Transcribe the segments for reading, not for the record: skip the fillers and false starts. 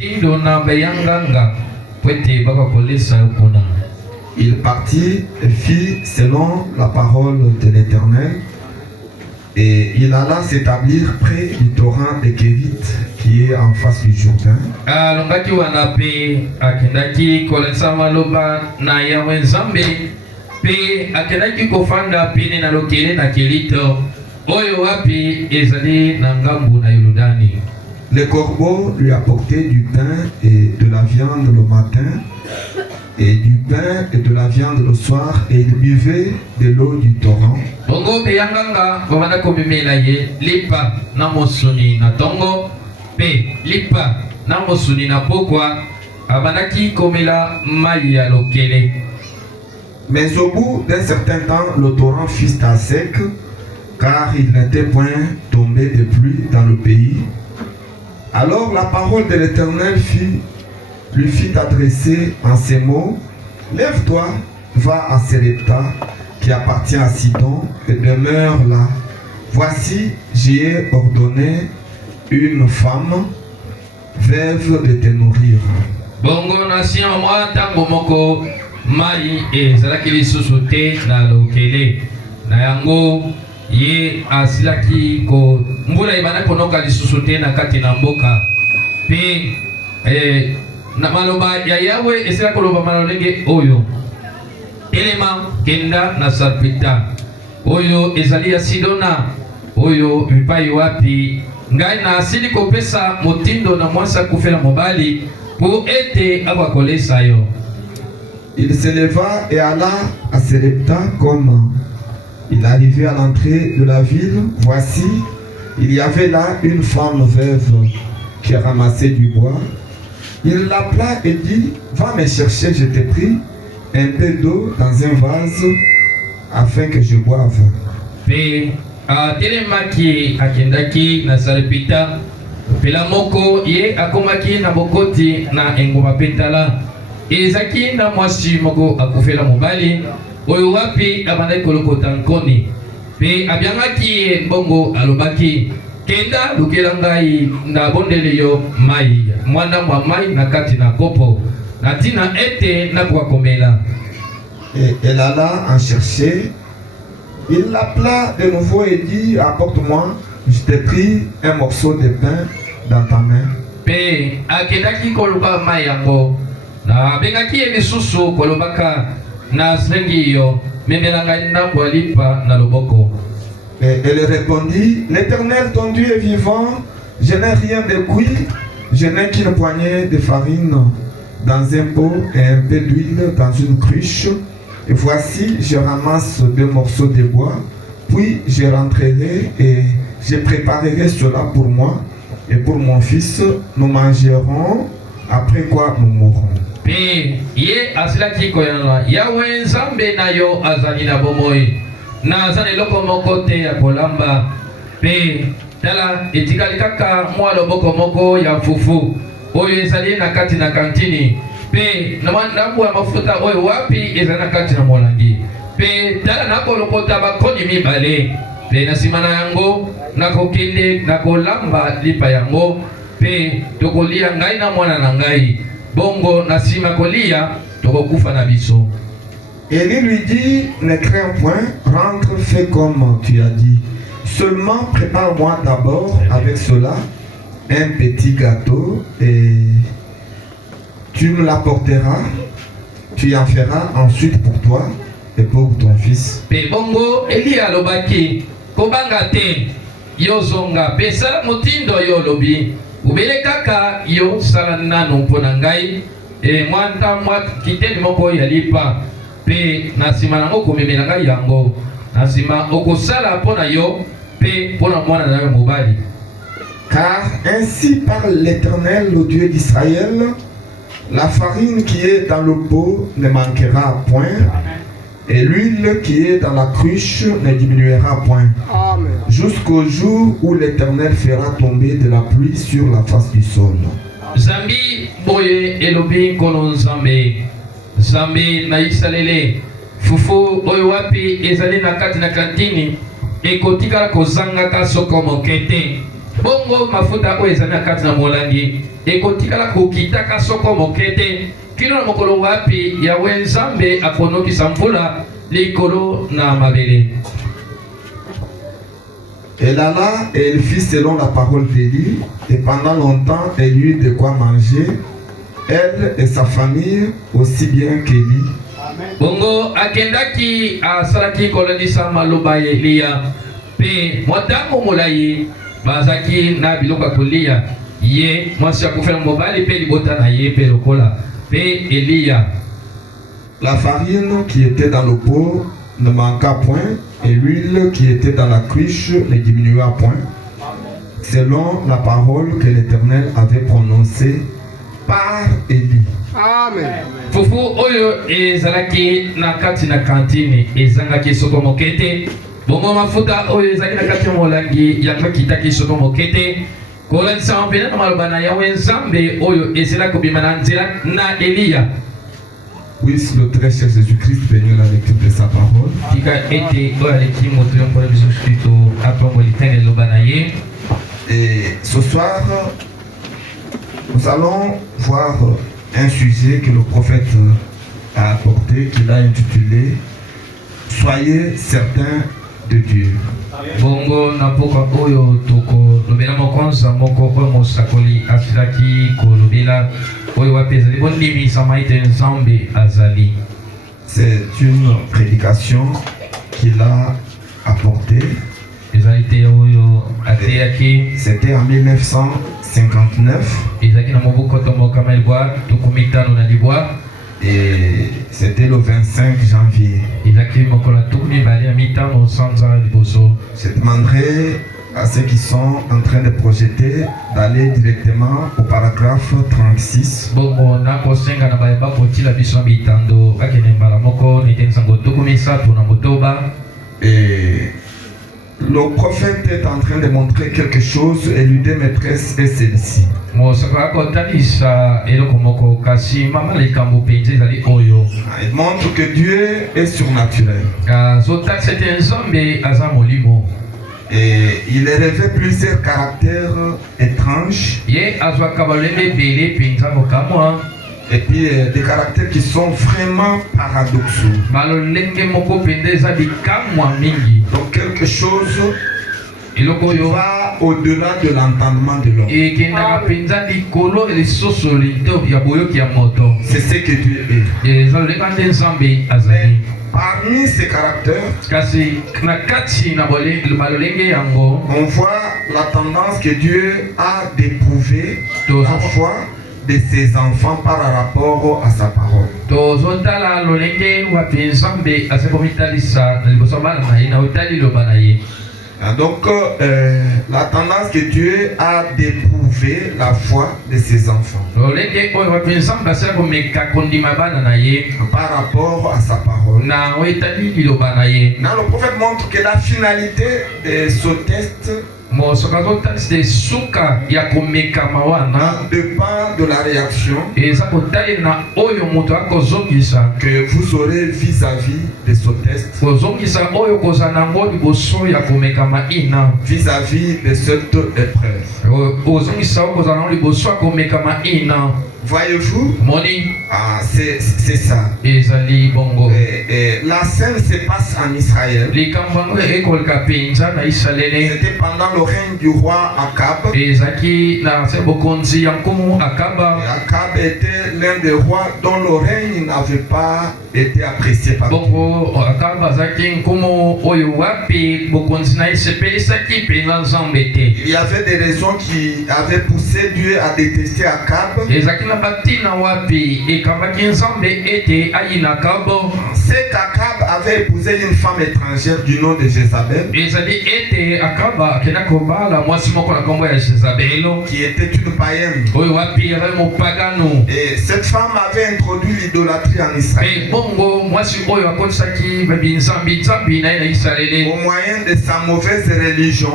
Il partit et fit selon la parole de l'Éternel, et il alla s'établir près du torrent de Kérit qui est en face du Jourdain. Les corbeaux lui apportaient du pain et de la viande le matin, et du pain et de la viande le soir, et il buvait de l'eau du torrent. Mais au bout d'un certain temps, le torrent fut à sec, car il n'était point tombé de pluie dans le pays. Alors la parole de l'Éternel lui fit adresser en ces mots: Lève-toi, va à Sarepta, qui appartient à Sidon, et demeure là. Voici, j'y ai ordonné une femme veuve de te nourrir. Bongo nation moi tango moko mai ezalaki lisusu te na lokele na yango ye asilaki ko mbula ibana konoka lisusu te na kati na mboka pe na maloba ya Yawe esila koloba malolenge oyo elema kenda na Sarepta oyo ezali ya Sidona oyo mipai wapi ngai na asili kopesa motindo na mwasa kufela mobali pour ete abakolesa yo. Il se leva et alla à Sarepta. Comme il arrivait à l'entrée de la ville, voici, il y avait là une femme veuve qui ramassait du bois. Il l'appela et dit: Va me chercher, je t'ai pris un peu d'eau dans un vase afin que je boive. Telemaki akendaki na Sarepta pela moko ye akomaki na bokoti na engoma petala ezaki na mwasi moko akufela mobali oyo wapi abandaki kolokota nkoni pe abiangaki bongo alobaki kenda lukela ngai na bondele yo mai mwana mwa mai na kati na kopo na tina ete na kwakomela. Et elle alla en chercher. Il l'appela de nouveau et dit: Apporte-moi, je t'ai pris un morceau de pain dans ta main. Pe akendaki koluba mai yango na bengaki elisusu kolobaka na sengi yo memela ngai na kwalipa na loboko. Et elle répondit: L'Éternel ton Dieu est vivant, je n'ai rien de cuit, je n'ai qu'une poignée de farine dans un pot et un peu d'huile dans une cruche. Et voici, je ramasse 2 morceaux de bois, puis je rentrerai et je préparerai cela pour moi et pour mon fils. Nous mangerons, après quoi nous mourrons. Pe ye asilaki koyana Yawe nzambe na yo azali na bomoi na azali loko moko te ya kolamba pe tala etikali kaka mwa loboko moko ya fufu oyo ezali na kati na kantini pe na mandabu ya mafuta oyo wapi ezali na kati na molangi pe tala nakolokota bakoni mibale pe na nsima na yango nakokende nakolamba lipa yango pe tokolia ngai na mwana na ngai bongo na nsima kolia tokokufa na biso. Élie lui dit: Ne crains point, rentre, fais comme tu as dit. Seulement prépare-moi d'abord avec cela un petit gâteau et tu me l'apporteras, tu en feras ensuite pour toi et pour ton fils. Pe bongo Eli alobaki kobanga te yo zonga pe sala motindo yo lobi ubele kaka yo sala nano mpona ngai e mwanta mwa kiteni moko ya lipa pe na nsima nango komemela ngai yango na nsima okosala mpona yo pe mpona mwana na yo mobali. Car ainsi parle l'Éternel, le Dieu d'Israël: la farine qui est dans le pot ne manquera point, et l'huile qui est dans la cruche ne diminuera point, jusqu'au jour où l'Éternel fera tomber de la pluie sur la face du sol. Zambi boye elobi kono nzambe Zambi na Isalele fufu oyo wapi ezali na kati na kantini ekotikala kozanga ka soko mokete bongo mafuta oyo ezali na kati na molangi ekotikala kokitaka soko mokete kino na mokolo wapi Yawe Nzambe akonokisa mvula likolo na mabele. Elle alla et elle fit selon la parole d'Élie, et pendant longtemps elle eut de quoi manger, elle et sa famille, aussi bien qu'Élie. Bongo akendaki asalaki kolendisa maloba ya Elia pe motango molai bazaki na biloko kolia ye mwasi akufela mobali pe libota na ye pe lokola pe Elia. La farine qui était dans le pot ne manqua point, et l'huile qui était dans la cruche ne diminua point, selon la parole que l'Éternel avait prononcée par Élie. Amen. Fufu oyo ezalaki na kati na kantine ezangaki soko mokete. Bongo mafuta oyo ezalaki na kati molangi yango kitaki soko mokete. Kolandisa mpena na maloba na Yawe Nzambe oyo ezela kobima na nzela na Elia. Puisse le très cher Jésus-Christ bénir la lecture de sa parole. Et ce soir, nous allons voir un sujet que le prophète a apporté, qu'il a intitulé « Soyez certains de Dieu ». Bongo na poka oyo toko lobela mokonza moko oyo mosakoli asilaki kolobela oyo wapeza libondimi samaite Nzambe azali. C'est une prédication qu'il a apportée. Ezalite oyo ateyaki. C'était en 1959. Ezaki na moboko tomoka melboa tukumitano na libwa. Et c'était le 25 janvier. Je demanderai à ceux qui sont en train de projeter d'aller directement au paragraphe 36. Et le prophète est en train de montrer quelque chose et l'idée maîtresse est celle-ci. Il montre que Dieu est surnaturel. Et il rêvait plusieurs caractères étranges. Et puis des caractères qui sont vraiment paradoxaux. Donc quelque chose qui va au-delà de l'entendement de l'homme. C'est ce que Dieu est. Mais parmi ces caractères, on voit la tendance que Dieu a d'éprouver la foi de ses enfants par rapport à sa parole. Donc la tendance que Dieu a d'éprouver la foi de ses enfants par rapport à sa parole. Le prophète montre que la finalité de ce test dépend de la réaction que vous aurez vis-à-vis de ce test, vis-à-vis de cette épreuve. Voyez-vous, c'est ça. Et la scène se passe en Israël. C'était pendant le règne du roi Akab. Akab était l'un des rois dont le règne n'avait pas été apprécié par Dieu. Il y avait des raisons qui avaient poussé Dieu à détester Akab. C'est qu'Akab avait épousé une femme étrangère du nom de Jézabel, qui était une païenne. Et cette femme avait introduit l'idolâtrie en Israël au moyen de sa mauvaise religion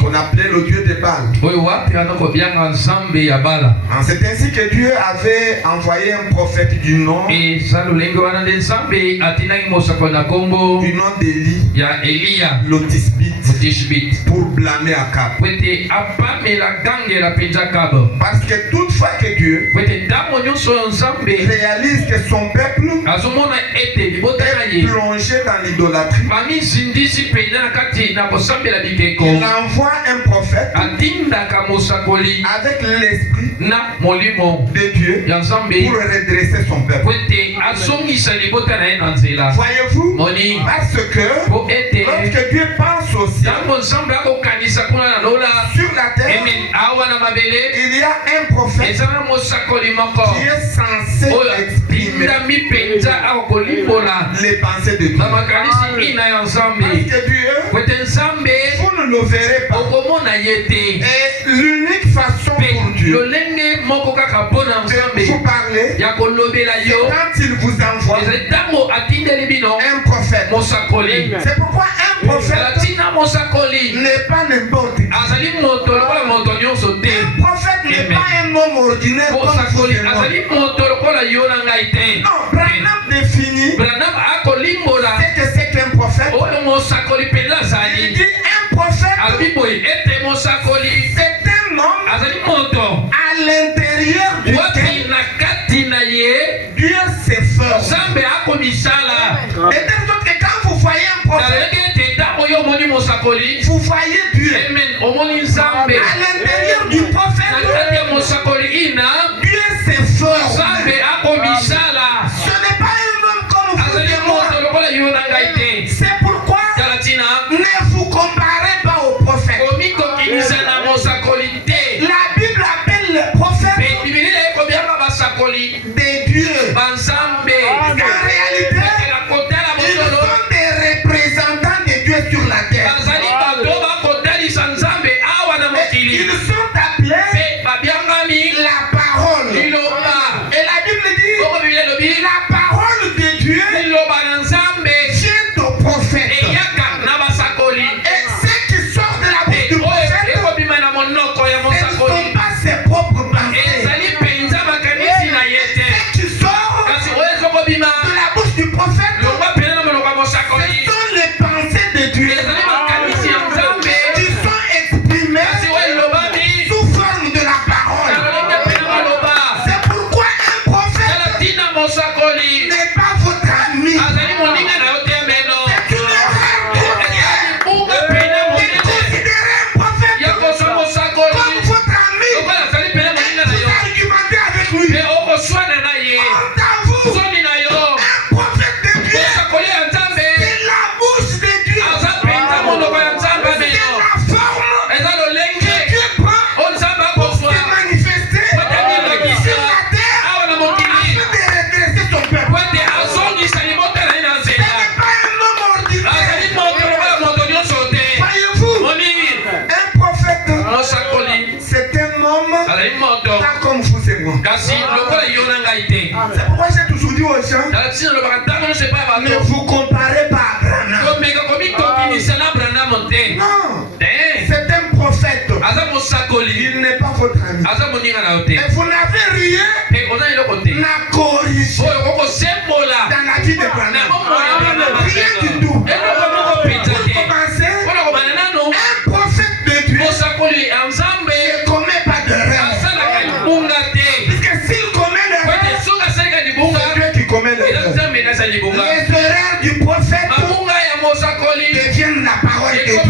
qu'on appelait le dieu de Baal. C'est ainsi que Dieu avait envoyé un prophète du nom d'Élie, le Tisbite, pour blâmer Akab. Parce que toutefois que Dieu réalise que son peuple est plongé dans l'idolâtrie, il envoie un prophète avec l'esprit de Dieu pour redresser son peuple. Voyez-vous, parce que lorsque Dieu pense aussi sur la terre, il y a un prophète qui est censé exprimer les pensées de Dieu. Parce que Dieu, vous ne le verrez pas. Et l'unique façon pour Dieu de vous parler, c'est quand il vous envoie un prophète. C'est pourquoi un prophète n'est pas n'importe qui. Un prophète n'est pas un homme ordinaire comme vous et moi. Non, Branham définit ce que c'est qu'un prophète. Il dit un prophète, c'est un homme à l'intérieur duquel Dieu s'efforce. Et quand vous voyez un prophète, vous voyez Dieu. À l'intérieur du prophète, Dieu s'efforce. Ce n'est pas un homme comme vous et moi. C'est pourquoi ne vous comparez pas au prophète. La Bible appelle le prophète des dieux. En réalité, ils sont des représentants de Dieu sur la terre. Ils sont appelés la parole. Et la Bible dit la parole de Dieu vient au prophète. Et ce qui sort de la bouche du prophète, ce ne sont pas ses propres pensées. Ce qui sort de la bouche du prophète, ce sont les pensées de Dieu qui sont exprimées sous forme de la parole. C'est pourquoi un prophète n'est pas votre ami. C'est une erreur de considérer un prophète comme votre ami et de argumenter avec lui. Honte à vous. Un prophète de Dieu, c'est la bouche de Dieu. C'est la forme que Dieu prend pour se manifester sur la terre afin de redresser son peuple. Ce n'est pas un homme ordinaire. Voyez-vous, un prophète, c'est un homme pas comme vous et moi. C'est pourquoi j'ai toujours dit aux gens, ne vous comparez pas à Branham. Non, c'est un prophète. Il n'est pas votre ami. Et vous n'avez rien à corriger dans la vie de Branham. Rien du tout. Pour commencer, un prophète de Dieu ne commet pas d'erreur. Puisque s'il commet l'erreur, c'est Dieu qui commet l'erreur. Les erreurs du prophète deviennent la parole de Dieu.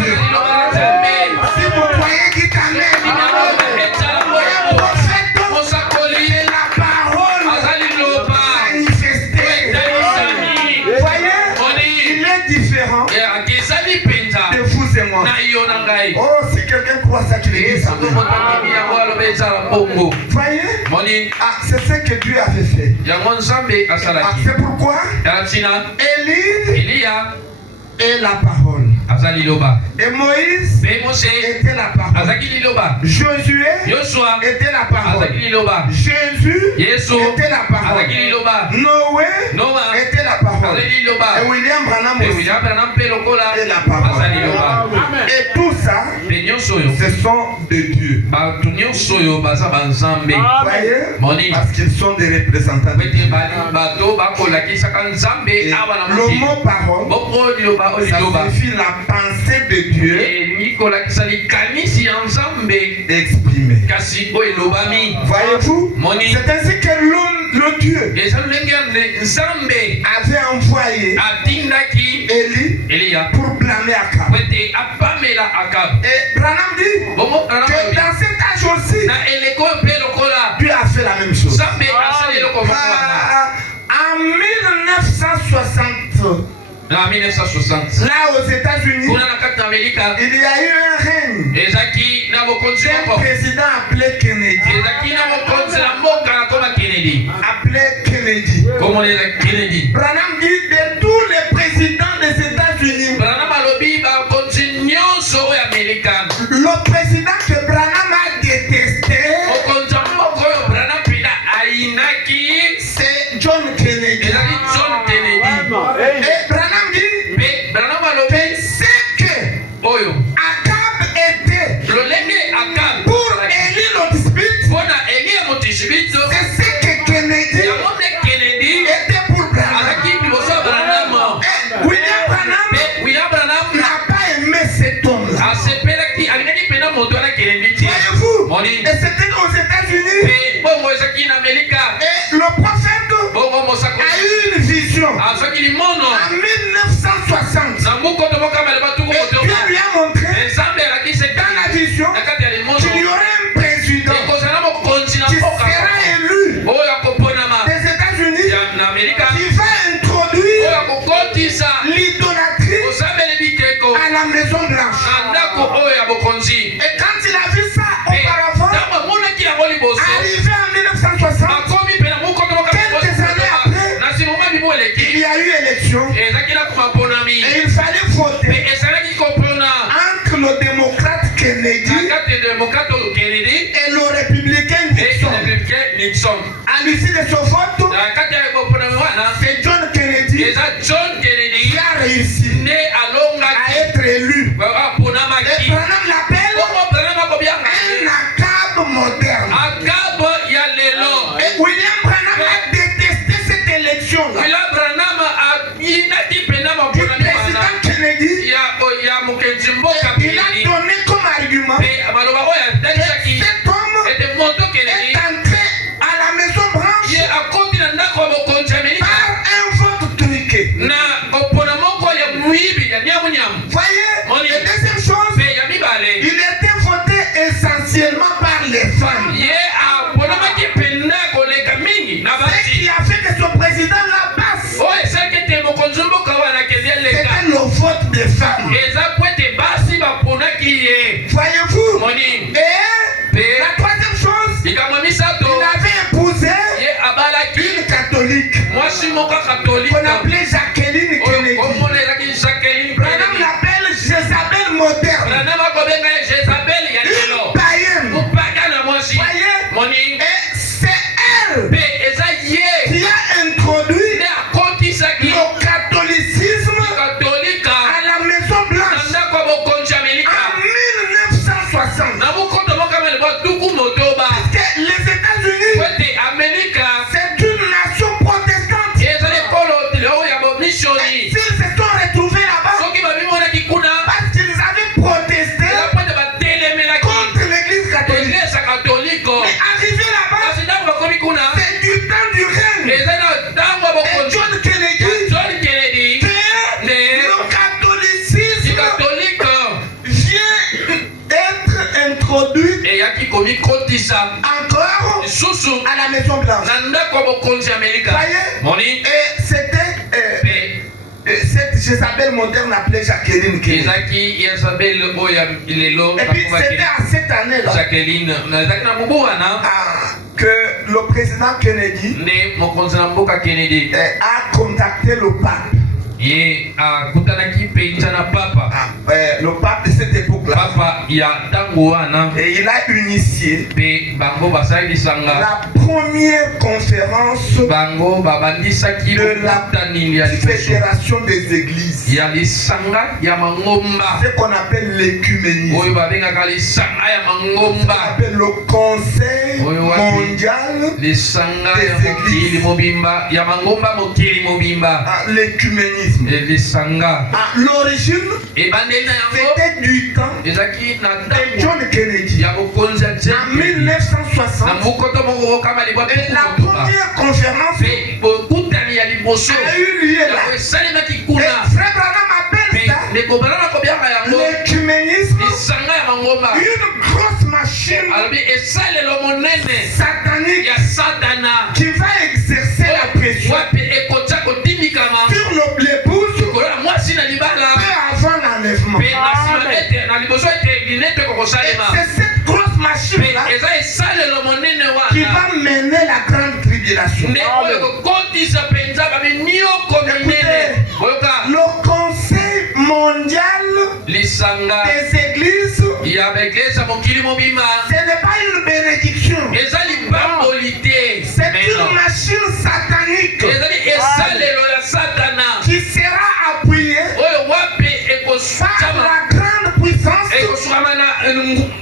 Si vous croyez, dites Amen. Un prophète, c'est la parole manifestée. Voyez, il est différent de vous et moi. Oh, si quelqu'un croit ça, qu'il est ça. Voyez, c'est ce que Dieu avait fait. C'est pourquoi Élie est la parole. Et Moïse était la parole. Josué était la parole. Jésus était la parole. Noé était la parole. Et William Branham aussi est la parole. Et tout ça, ce sont de Dieu. Vous voyez? Parce qu'ils sont des représentants de Dieu. Et le mot parole, ça signifie la pensée de Dieu exprimée. Voyez-vous? C'est ainsi que le Dieu avait envoyé Élie pour blâmer Akab. Et Branham dit que dans cet âge aussi, Dieu a fait la même chose. En 1960, là aux États-Unis, il y a eu un règne d'un président appelé Kennedy. Branham dit de tous les présidents des États-Unis, le président que Branham a détesté, c'est John Kennedy. Et Branham dit que c'est que Akab était pour Élie le dispute, c'est ce que Kennedy était pour Branham. Et William Branham n'a pas aimé cet homme-là. Voyez-vous? Et c'était aux États-Unis. Et le prophète a eu une vision en 1960. Et Dieu lui a montré dans la vision qu'il y aurait un président qui sera élu des États-Unis, qui va introduire l'idolâtrie à la Maison Blanche. Et quand il a vu ça auparavant, arrivé en 1960, quelques années après, il y a eu élection et il fallait voter entre le démocrate Kennedy et le républicain Nixon. À l'issue de ce vote, c'est John Kennedy qui a réussi à être élu. Et Branham l'appelle un Akab moderne. Et William Branham a détesté cette élection-là. Du président Kennedy, il a donné comme argument que cet homme est entré à la Maison Blanche par un vote truqué. Voyez, la deuxième chose, il était voté essentiellement par les femmes. Ce qui a fait que ce président-là passe, c'était le vote des femmes. Voyez-vous? Et la troisième chose, il avait épousé une catholique qu'on appelait Jacqueline Kennedy. Branham l'appelle Jézabel moderne. Une païenne. Voyez? Et c'est elle qui a introduit le catholicisme à la Maison Blanche en 1960. Parce que les États-Unis, c'est une nation protestante. Et s'ils se sont retrouvés là-bas, parce qu'ils avaient protesté contre l'Église catholique. Mais arrivé là-bas, c'est du temps du règne. Et John Kennedy, que le catholicisme vient d'être introduit encore à la Maison Blanche. Voyez? Et c'était cette Jézabel moderne appelée Jacqueline Kennedy. Et puis c'était à cette année-là que le président Kennedy a contacté le pape. Ye akutanaki penza na papa. Le pape de cette époque-là. Papa ya tango wana. Et il a initié Pe bango basali lisanga. la première conférence Bango babandisaki de la tanili ya liboso. fédération des églises. Ya lisanga ya mangomba. Ce qu'on appelle l'écuménisme. Oyo babengaka lisanga ya On mangomba. appelle le conseil mondial Lisanga ya des mokili églises. mobimba ya mangomba mokili mobimba. L'écuménisme. Lisanga. L'origine, Ebandeli na yango c'était du temps ezaki na de ntango John Kennedy. ya bokonzi ya En John Kennedy. 1960, Na mokoto moko okama libwa et la première conférence pe bokutani ya liboso a eu lieu là. yango esalemaki Et kuna Frère Branham appelle pe ça ndeko Branham akobianga yango l'écuménisme, lisanga ya mangomba une grosse machine alobi esalelo monene satanique ya satana qui va exercer la pression wape ekotya kotindikama sur l'épouse likolo ya mwasi na libala peu avant l'enlèvement. pe na nsima ete na liboso ete linete Et kokosalema c'est cette grosse machine-là pe eza esalelo monene qui wana va mener la grande tribulation. nde oyo kokotisa mpenza baminyoko minene oyoka Le conseil mondial lisanga des églises, ya baeglise mokili mobima ce n'est pas une bénédiction. eza libamboli te C'est une machine satanique ezali esalelo ya satana qui sera appuyée oyo wape par ekosukama la grande puissance ekosukama na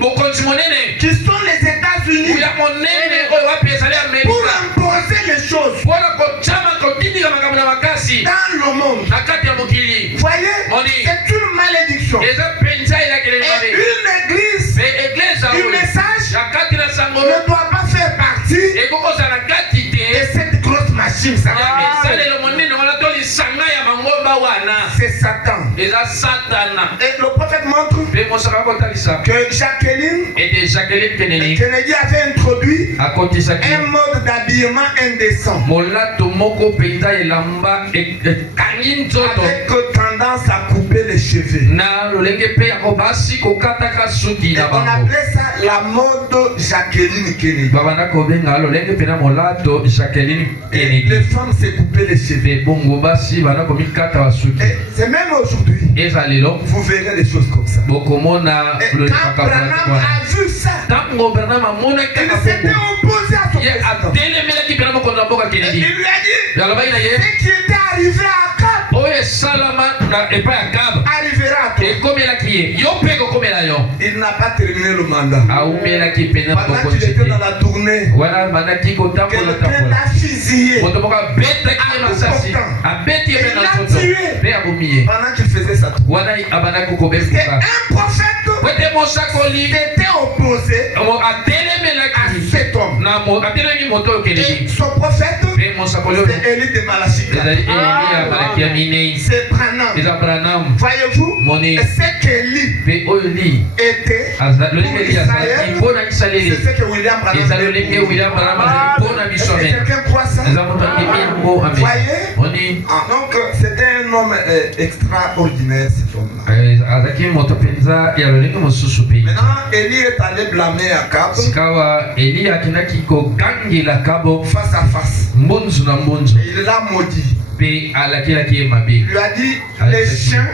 bokonzi monene qui sont les États-Unis ya monene oyo wape ezali pour amerika imposer les choses mpona kotyama kotindika makambo na makasi dans le monde. na kati ya mokili Voyez, Moni. c'est une malédiction. eza mpenza elakele Et mabe une église pe eglise du oyo message ya kati na sango ne doit pas faire partie ekokozala kati de te cette grosse machine ya satanique. esalelo monene wana to lisanga ya mangomba wana C'est Satan. eza satana Et le prophète montre mpe mosaka kotalisa que Jacqueline ete jacqueline kennedy Kennedy avait introduit akotisaki un mode d'habillement indécent molato moko mpenza elamba ekangi nzoto avec tendance à couper les cheveux. na lolenge mpe ya kobasi kokataka suki Et na on bango appelait ça la mode Jacqueline Kennedy. babanda kobenga lolenge mpe na molato jacqueline Et kennedy les femmes se coupaient les cheveux. mpe bongo basi banda komikata basuki Et c'est même aujourd'hui, eza lelo vous verrez des choses comme ça. bokomona Et quand Branham a vu ça, ntango Branham amonaki il s'était opposé à son ye président. atelemelaki mpena mokonzi ya mboka Et kennedy il lui a dit, alobaki na ye ce qui était arrivé à Cap oyo esalama na epai ya kaba arrivera à toi. ekomelaki ye yo mpe ekokomela yo Il n'a pas terminé le mandat. aumelaki mpena Pendant qu'il bokonzi était te dans la tournée, wana bandaki kotambola quelqu'un tambola l'a fusillé. moto moko abetaki ye masasi abeti ye mpe na nzoto mpe abomi ye Pendant qu'il faisait sa tournée. wana abandaki Et kobefuka un prophète po ete mosakoli était opposé atelemelaki à cet homme. atelemaki moto oyo Et keleli son prophète, mpe mosakoli oyo c'est Élie de Malachika. ezali eli ya malaki ya minei C'est Branham. eza branam Voyez-vous, Moni. ce qu'Élie mpe oyo li était, lolenge li azalaki mpo na isaleli c'est ce que William Branham ezali lolenge william branam azali mpo na Est-ce biso que amen quelqu'un croit ça? eza moto andimi yango amen Voyez? moni Donc, c'était un homme extraordinaire, cet homme-là. azalaki moto mpenza ya lolenge mosusu mpe Maintenant, Élie est allé blâmer Akab sikawa eli akendaki kogangela kabo face à face. mbonzu na mbonzu Et il l'a maudit. mpe alakelaki ye mabe Il lui a dit, les chiens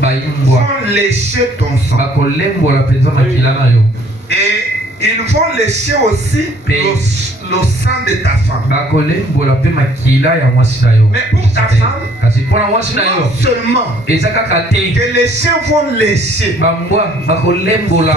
bayimbwa vont lécher ton sang. bakolembola mpenza makila na yo Et ils vont lécher aussi le sang de ta femme. bakolembola mpe makila ya mwasi na yo Mais pour ta femme, kasi mpo na mwasi na non yo seulement eza kaka te que les chiens vont lécher bambwa bakolembola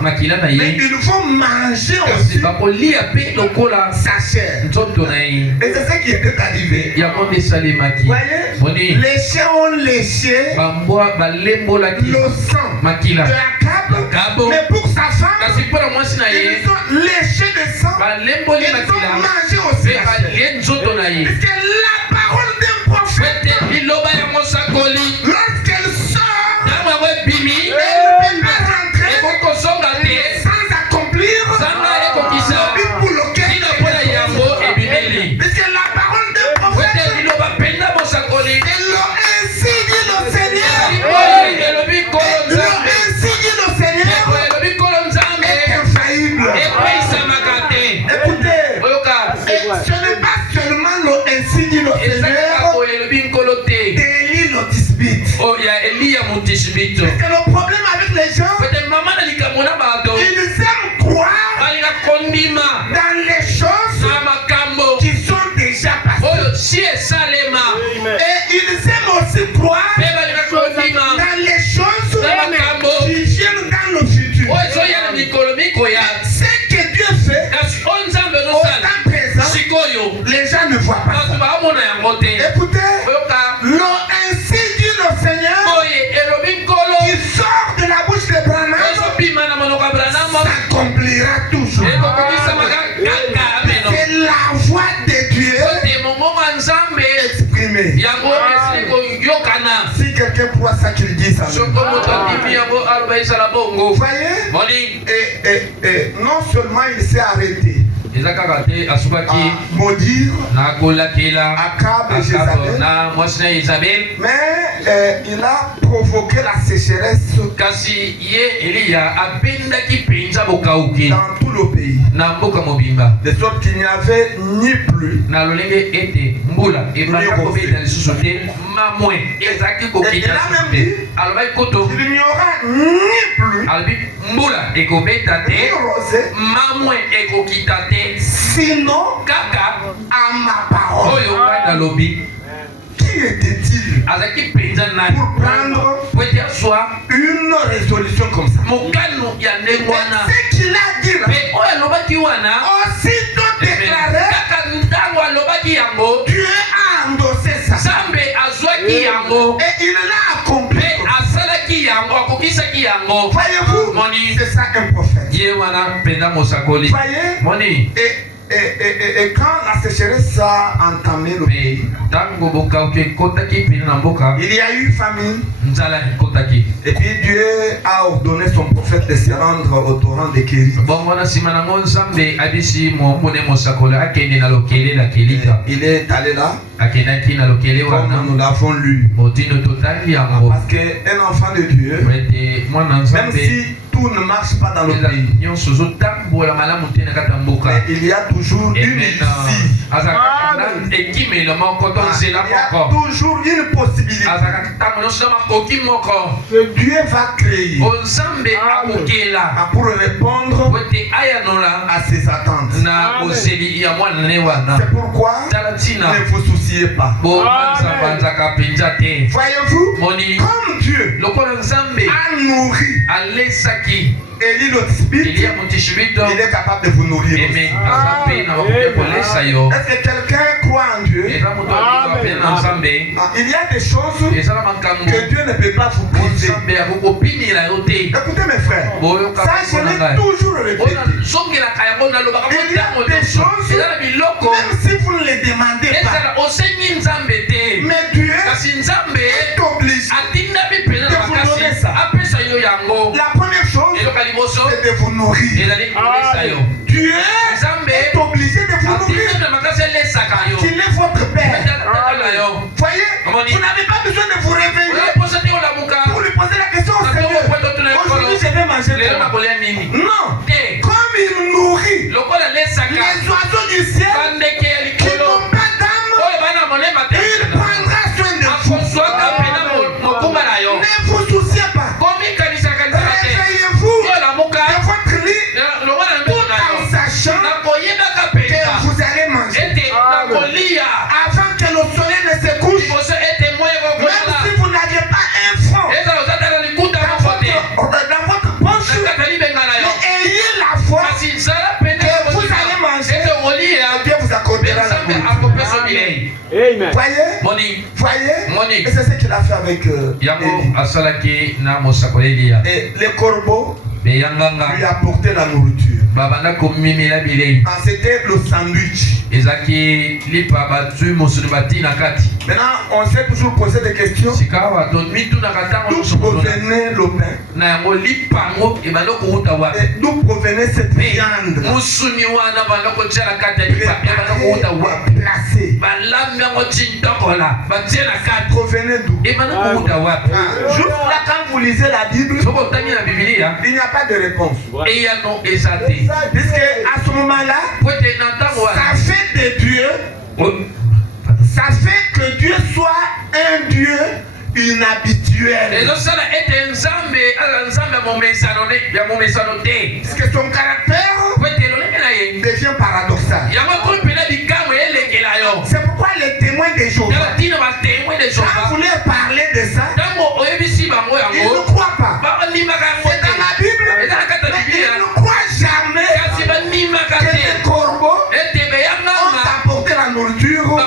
makila na mais ye ils vont manger kasi aussi bakolia mpe lokola sa chair. nzoto na ye Et c'est ce qui était arrivé. yango nde esalemaki Voyez, moni les chiens ont léché bambwa balembolaki le sang makila de Akab, Kabo. mais pour sa femme, kasi mpo na mwasi na ye ils ont léché le sang, balemboli ils makila ont mangé aussi mpe la chair. balie nzoto na ye Parce que la parole d'un prophète, ete liloba ya mosakoli lorsqu'elle sort, ntango yango ebimi elle ne peut pas rentrer ekokozonga te sans accomplir zanga ekokisa le but pour lequel tina mpona yango ebimeli parce que la parole d'un ete prophète, liloba mpenza mosakoli ainsi dit le Seigneur, elobi kolo nzambe ainsi dit le Seigneur, elobi kolo nzambe est infaillible. ekweyisamaka te Écoutez, oyoka ce n'est pas seulement le ainsi dit le Seigneur 18. Parce que le problème avec les gens, ils aiment croire dans les choses qui sont déjà passées. Et ils aiment aussi croire dans les choses qui viennent dans le futur. Ce que Dieu fait au temps présent, les gens ne voient pas ça. Écoutez, ainsi dit le Seigneur, qui sort de la bouche de Branham, s'accomplira toujours. C'est la voix de Dieu exprimée. Si quelqu'un croit ça, qu'il dit ça. Vous voyez, et non seulement il s'est arrêté à maudire Akab et Jézabel, mais il a provoqué la sécheresse dans tout le pays, de sorte qu'il n'y avait ni pluie ni rosée. Et il a même dit qu'il n'y aura ni pluie ni rosée, sinon à ma parole. Qui était-il pour prendre une résolution comme ça? Ce qu'il a dit là, aussitôt déclaré, Dieu a endossé ça. Et il l'a accompli. Voyez-vous, c'est ça un prophète. Voyez, et quand la sécheresse a entamé le pays, il y a eu famine. Et puis Dieu a ordonné son prophète de se rendre au torrent de Kérit. Il est allé là, comme nous l'avons lu. Parce qu'un enfant de Dieu, même si tout ne marche pas dans le pays, mais il y a toujours une issue. Il y a toujours une possibilité que Dieu va créer pour répondre à ses attentes. C'est pourquoi ne vous souciez pas. Voyez-vous, comme Dieu a nourri Élie le Tishbite, il est capable de vous nourrir. Est-ce que quelqu'un croit en Dieu? Il y a des choses que Dieu ne peut pas vous priver. Écoutez mes frères, ça je l'ai toujours répété. Il y a des choses, même si vous ne les demandez pas, mais Dieu est obligé de vous donner ça. La première chose, c'est de vous nourrir. Dieu est obligé de vous nourrir. Qu'il est votre Père. Voyez, vous n'avez pas besoin de vous réveiller pour lui poser la question au Seigneur. Aujourd'hui, je vais manger quoi? Non. Comme il nourrit les oiseaux du ciel qui n'ont pas d'âme, il prendra soin de vous. Ne vous souciez pas. Réveillez-vous de votre lit tout en sachant que vous allez manger. Avant que le soleil ne se couche, même si vous n'avez pas un franc dans votre poche, mais ayez la foi que vous allez manger et Dieu vous accordera la nourriture. Voyez, et c'est ce qu'il a fait avec Élie. Et les corbeaux lui apportaient la nourriture. C'était le sandwich. Maintenant, on s'est toujours posé des questions. D'où provenait le pain? Et d'où provenait cette viande? Placée. Ça provenait d'où? Juste là, quand vous lisez la Bible, il n'y a pas de réponse. Puisque à ce moment-là, ça fait de Dieu, ça fait que Dieu soit un Dieu inhabituel. Parce que son caractère devient paradoxal. C'est pourquoi les témoins des Jéhovah, quand vous leur parlez de ça, ils ne croient pas. C'est dans la Bible, mais ils ne croient jamais que les corbeaux ont apporté la nourriture à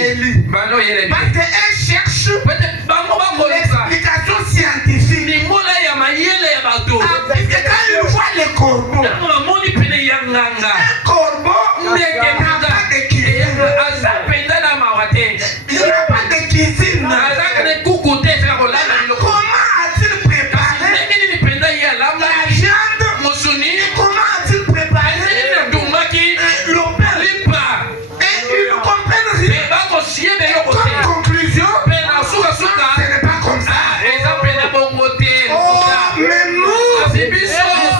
Élie. Parce qu'elles cherchent l'explication scientifique. Parce que quand ils voient les corbeaux, un corbeau n'a pas de cuisine. Il n'a pas de cuisine. Comment a-t-il préparé la viande? Comment a-t-il préparé l'opère? Et ils ne comprennent rien. Comme conclusion, ce n'est pas comme ça. Oh, mais nous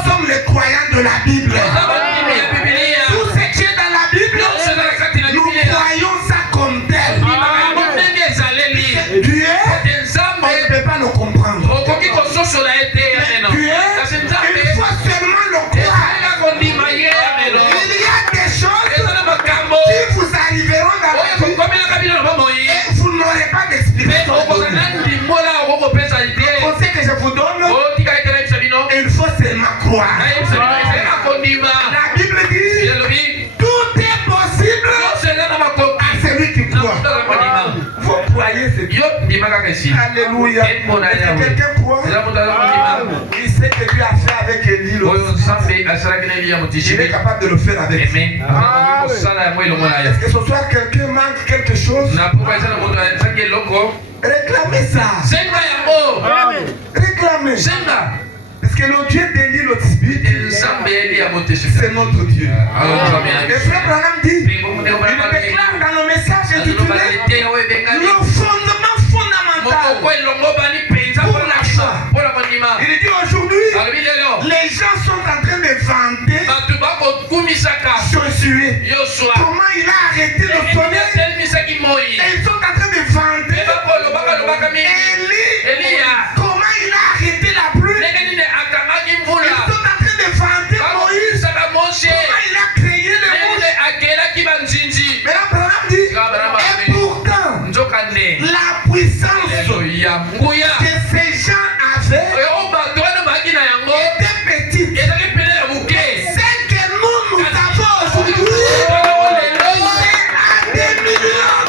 sommes les croyants de la Bible. Tout ce qui est dans la Bible, nous croyons ça comme tel. Dieu, on ne peut pas le comprendre. Dieu, il faut seulement le croire. Il y a des choses qui vous arriveront dans la vie et vous n'aurez pas d'explication. Le conseil que je vous donne, il faut seulement croire. La Bible dit, tout est possible à celui qui croit. Vous croyez ce Dieu? Alléluia. Quelqu'un croit? Il sait que Dieu a fait avec Élie. Il est capable de le faire avec lui. Est-ce que ce soir quelqu'un manque quelque chose? Réclamez ça. Réclamez. Parce que le Dieu d'Élie le Tisbite, c'est notre Dieu. Et Frère Branham dit, il déclare dans le message intitulé le fondement fondamental pour la foi. Il dit aujourd'hui, les gens sont en train de vanter Josué. Comment il a arrêté le soleil. Et ils sont en train de vanter Élie. Comment il a arrêté la pluie. Ils sont en train de vanter Moïse. Comment il a créé le mouche. Mais là, Branham dit, et pourtant, la puissance que ces gens avaient était petite. Celle que nous avons aujourd'hui, c'est à des millions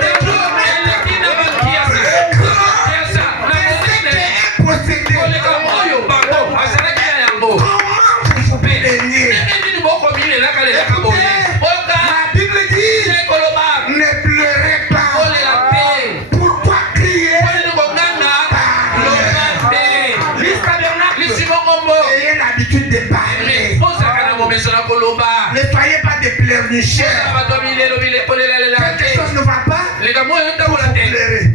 de kilomètres plus grand que ce qui est possédé. Comment vous vous plaignez? La Bible dit, ne pleurez pas. Pourquoi crier? Ayez l'habitude de parler. Ne soyez pas des pleurnicheurs. Quelque chose ne va pas, vous pleurez.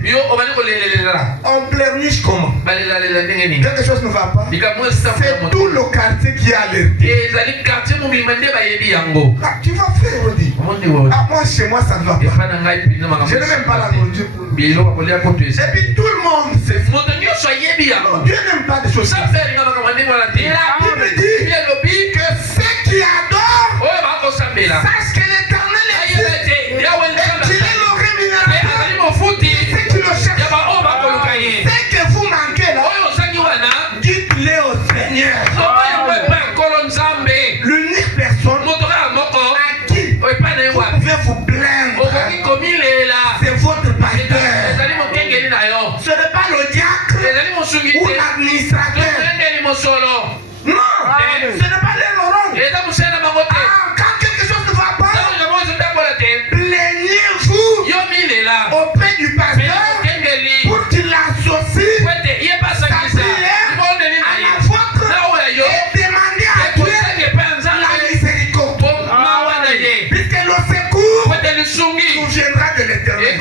On pleurniche comment? Quelque chose ne va pas, c'est tout le quartier qui a alerté. Ah, tu vas faire, Rodi. Ah, moi chez moi ça ne va pas. Je n'ai même pas la nourriture pour lui. Et puis tout le monde sait. Dieu n'aime pas des choses comme ça. La Bible dit que ceux qui adorent sachent que l'Éternel est Dieu et qu'il est le rémunérateur. Ceux qui le cherchent. Ceux que vous manquez là, dites-le au Seigneur. L'unique personne à qui vous pouvez vous plaindre, c'est votre pasteur. Ce n'est pas le diacre ou l'administrateur. Non, ce n'est pas les Laurent. Quand quelque chose ne va pas, plaignez-vous auprès du pasteur pour qu'il associe sa prière à la vôtre et demandez à Dieu la miséricorde. Puisque le secours nous viendra de l'Éternel.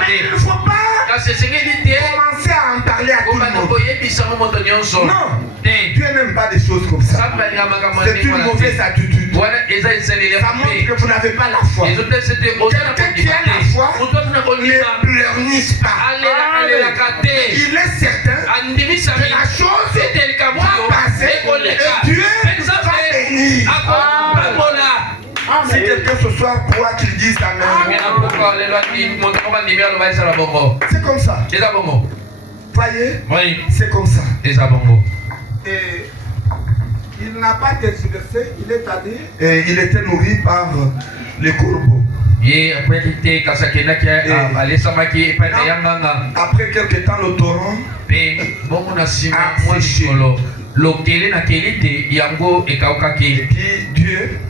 Mais il ne faut pas commencer à en parler à tout le monde. Non, Dieu n'aime pas des choses comme ça. C'est une mauvaise attitude. Ça montre que vous n'avez pas la foi. Quelqu'un qui a la foi ne pleurniche pas. Il est certain que la chose va passer et Dieu va bénir. Si quelqu'un ce soir croit qu'il dise Amen. C'est comme ça. Voyez, oui. C'est comme ça. Et il n'a pas tergiversé, il est allé et il était nourri par les corbeaux. Après quelques temps, le torrent a séché. Et puis Dieu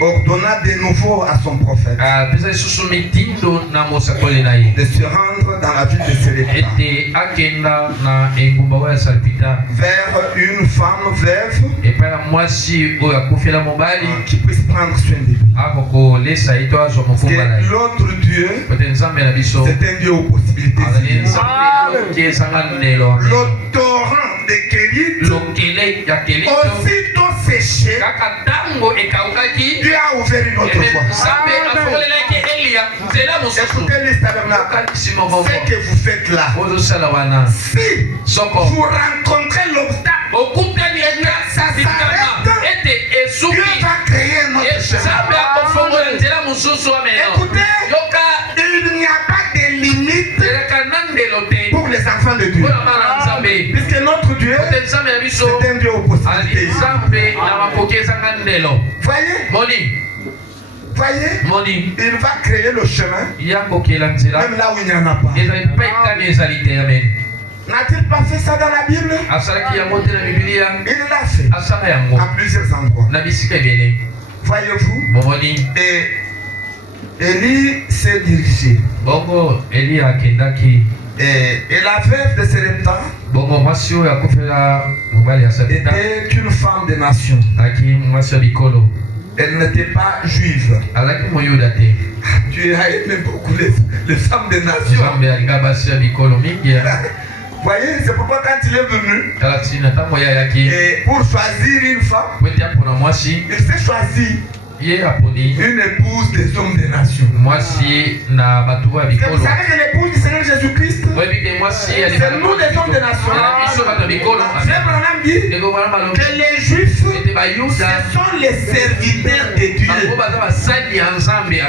ordonna de nouveau à son prophète de se rendre dans la ville de Sarepta vers une femme veuve qui puisse prendre soin de lui. Et l'autre Dieu, c'est un Dieu aux possibilités. Le torrent de Kérit aussitôt séché, Dieu a ouvert une autre fois. Écoutez les tabernacles. Ce que vous faites là, si vous rencontrez l'obstacle, ça s'arrête, Dieu va créer un autre chemin. Écoutez, il n'y a pas de limite pour les enfants de Dieu. Puisque notre Dieu, c'est un Dieu aux possibilités. Voyez, il va créer le chemin, même là où il n'y en a pas. N'a-t-il pas fait ça dans la Bible? Il l'a fait à plusieurs endroits. Voyez-vous? Et Élie s'est dirigé. Et la veuve de Sarepta était une femme des nations. Elle n'était pas juive. Tu as aimé beaucoup les femmes des nations. Voyez, c'est pourquoi quand il est venu et pour choisir une femme, il s'est choisi une épouse des hommes des nations. Vous savez que l'épouse du Seigneur Jésus-Christ, c'est nous les hommes des nations. Frère Branham dit que les Juifs, ce sont les serviteurs de Dieu.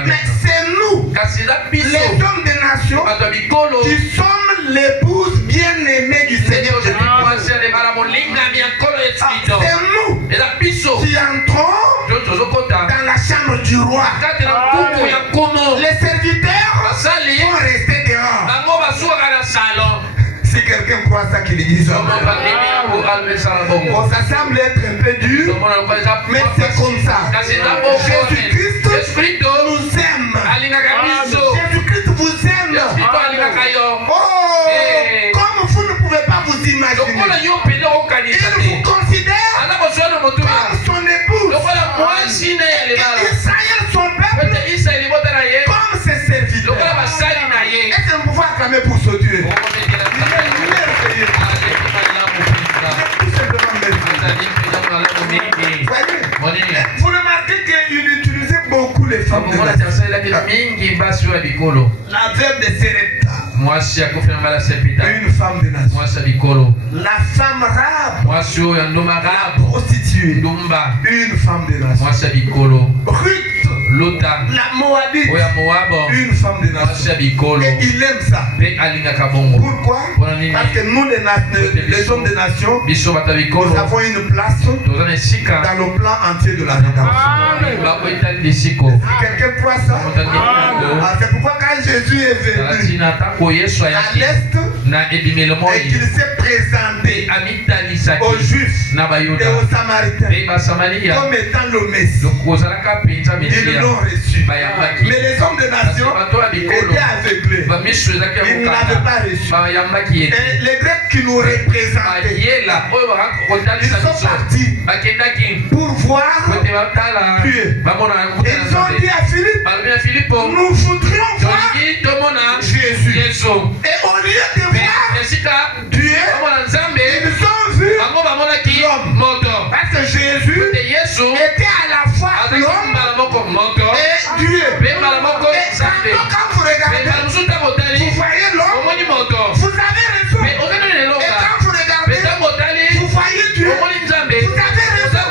Mais c'est nous, les hommes des nations, qui sommes l'épouse bien-aimée du Seigneur Jésus-Christ. C'est nous qui entrons dans la chambre du roi. Les serviteurs vont rester dehors. Si quelqu'un croit ça, qu'il dise on s'assemble être un peu dur, mais c'est comme ça. Jésus-Christ nous aime. Jésus-Christ vous aime. Oh, comme vous ne pouvez pas vous imaginer, il vous considère comme son épouse. Israël, son peuple, comme ses serviteurs. Est-ce qu'on peut acclamer pour ce Dieu? Il est merveilleux. Tout simplement merveilleux. Voyez, vous remarquez qu'il utilisait beaucoup les femmes de la veuve de Sarepta, une femme de nation. La femme arabe, la prostituée, une femme de nation. Ruth, la Moabite, une femme de nation. Et il aime ça. Pourquoi? Parce que nous les hommes des nations, nous avons une place dans le plan entier de la rédemption. Quelqu'un croit ça? C'est pourquoi quand Jésus est venu à l'Est et qu'il s'est présenté aux Juifs et aux Samaritains comme étant le Messie, ils l'ont reçu. Mais les hommes de nation étaient aveuglés. Ils ne l'avaient pas reçu. Et les Grecs qui nous représentaient, ils sont partis pour voir Dieu. Ils ont dit à Philippe, nous voudrions voir Jésus. Et au lieu de voir Dieu, ils ont vu l'homme. Parce que Jésus était à la fois l'homme et Dieu. Et maintenant, quand vous regardez, vous voyez l'homme, vous avez raison. Et quand vous regardez, vous voyez Dieu, vous avez raison.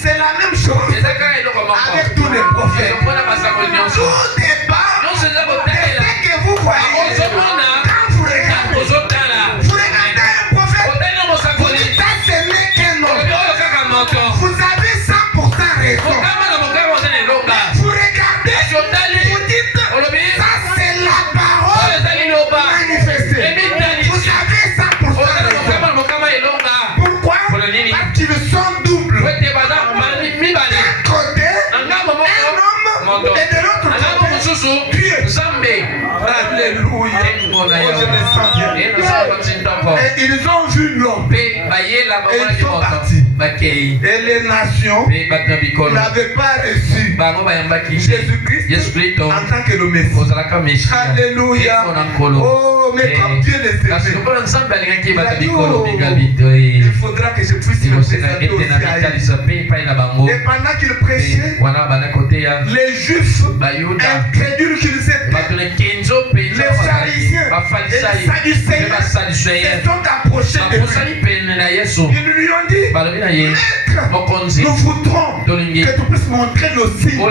C'est la même chose avec tous les prophètes. Tout dépend de ce que vous voyez. Quand vous regardez, vous regardez un prophète, vous dites ça, ce n'est qu'un homme. Vous avez 100% raison. Vous regardez, vous dites ça, c'est la parole manifestée. Vous avez 100% raison. Pourquoi? Parce qu'ils sont doubles. D'un côté, un homme, et de l'autre côté, Dieu. Alléluia. Oh, je me sens bien. Et ils ont vu l'homme. Et ils sont partis. Et les nations n'avaient pas reçu Jésus-Christ en tant que le Messie. Alléluia. Oh, mais comme Dieu les aimait, il faudra que je puisse le présenter aussi à eux. Et pendant qu'il prêchait, les Juifs incrédules qu'ils étaient, les pharisiens et les sadducéens se sont approchés de lui. Ils lui ont dit, Maître, nous voudrons que tu puisses montrer nos signes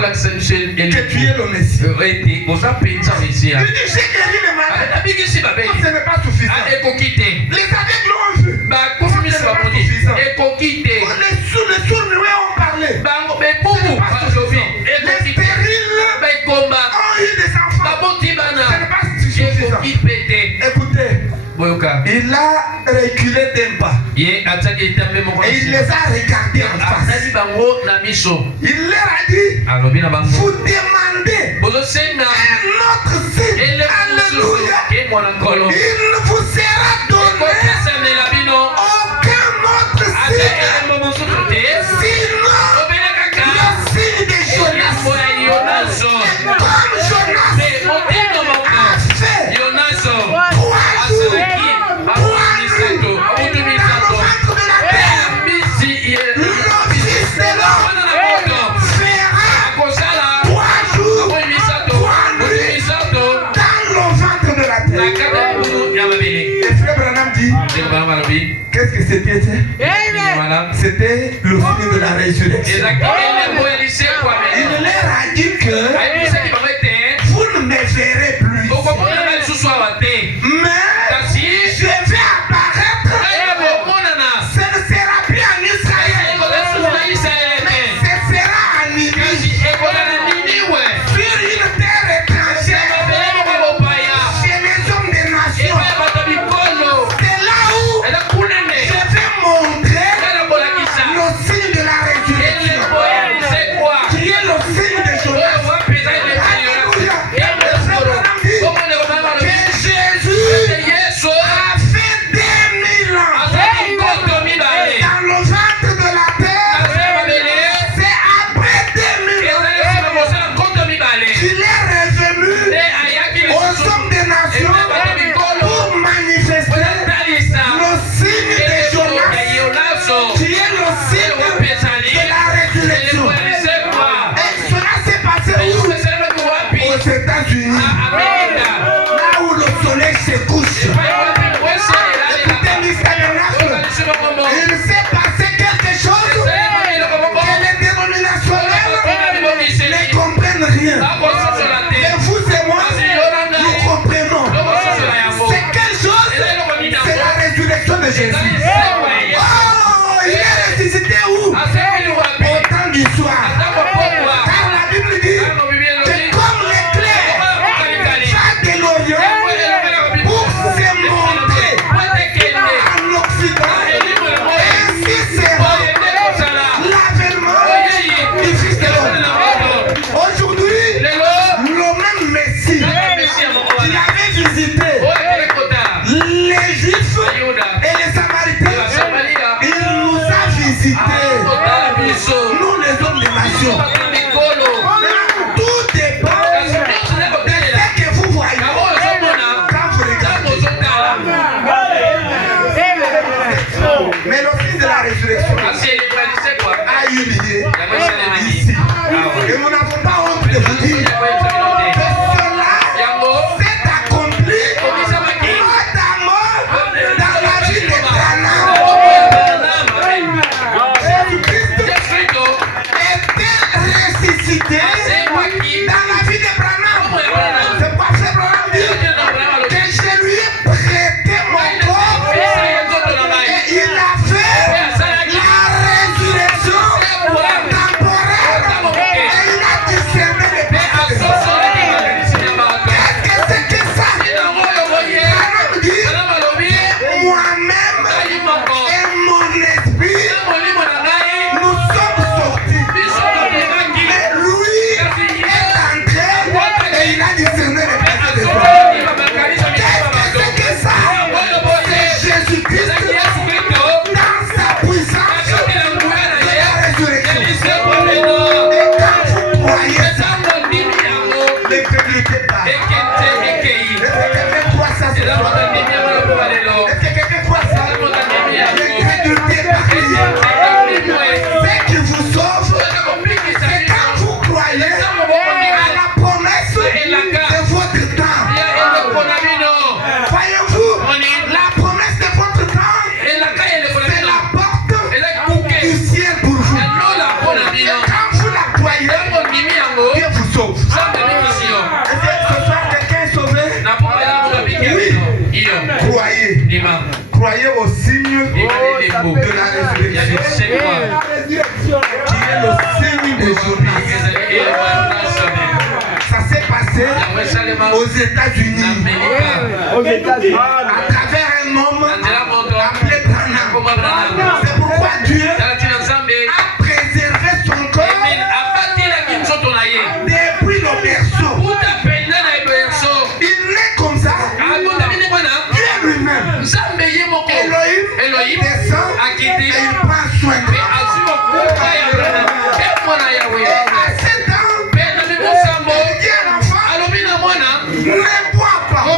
que tu es le Messie. Il dit, j'ai guéri les malades. Ce n'est pas suffisant. Les aveugles l'ont vu. Ce n'est pas suffisant. Les sourds-muets ont parlé. Ce n'est pas suffisant. Les stériles ont eu des enfants. Ce n'est pas suffisant. Écoutez, il a reculé d'un pas. Et il les a regardés en face. Il leur a dit, vous demandez un autre signe. Alléluia. Il vous sera donné aucun autre signe. Sinon, le signe de Jonas. Comme Jonas a fait 3 jours dans le ventre de la terre, le Fils de l'homme fera 3 jours, 3 nuits dans le ventre de la terre. Et Frère Branham dit, qu'est-ce que c'était? C'était le signe de la résurrection. Il leur a dit que vous ne me verrez plus. Mais je vais apparaître. Ce ne sera plus en Israël, mais ce sera en Ninive, sur une terre étrangère, chez les hommes des nations. C'est là où je vais montrer le signe de la résurrection, qui est le signe de Jonas. humilié ici. Et nous n'avons pas honte de vous dire que cela s'est accompli notamment dans la vie de Branham. Jésus-Christ était ressuscité dans la vie de Branham. C'est pas fait Branham dire que je lui ai prêté mon corps et il a fait la résurrection temporaire et il a discerné les péchés. Qu'est-ce que c'est que ça? Branham dit moi-même et mon esprit nous sommes sortis. Mais lui est entré et il a discerné les péchés des hommes. Qu'est-ce que c'est que ça? C'est Jésus-Christ dans sa puissance de la résurrection. Et quand vous croyez ça, l'incrédulité part. Est-ce que quelqu'un croit ça ce soir? Est-ce que quelqu'un croit ça? L'incrédulité part. Ce qui vous sauve, c'est quand vous croyez à la promesse de votre temps. Voyez-vous, la promesse de votre temps, c'est la porte du ciel pour vous. Et quand vous la croyez, Dieu vous sauve. Est-ce que ce soir quelqu'un est sauvé? Oui. Croyez. Croyez au signe de la résurrection, qui est le signe de Jésus. Ça s'est passé aux États-Unis, à travers un homme appelé Branham. C'est pourquoi Dieu a préservé son corps depuis le berceau. Il naît comme ça. Dieu lui-même, Elohim, descend et il prend soin de lui. À 7 ans, il dit à l'enfant, ne bois pas, ne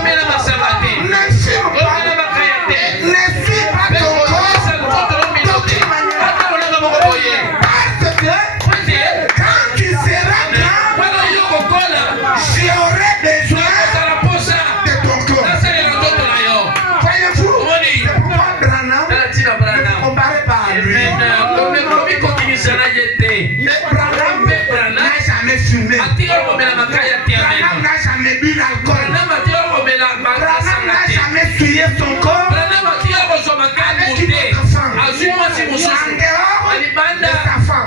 fume pas, ne suis pas ton corps d'aucune manière. Parce que quand tu seras grand, j'aurai besoin de ton corps. Voyez-vous, c'est pourquoi Branham ne me comparait pas à lui. Mais Branham n'a jamais fumé. Branham n'a jamais bu l'alcool. Branham n'a jamais fuyé son corps avec une autre femme. En dehors de sa femme.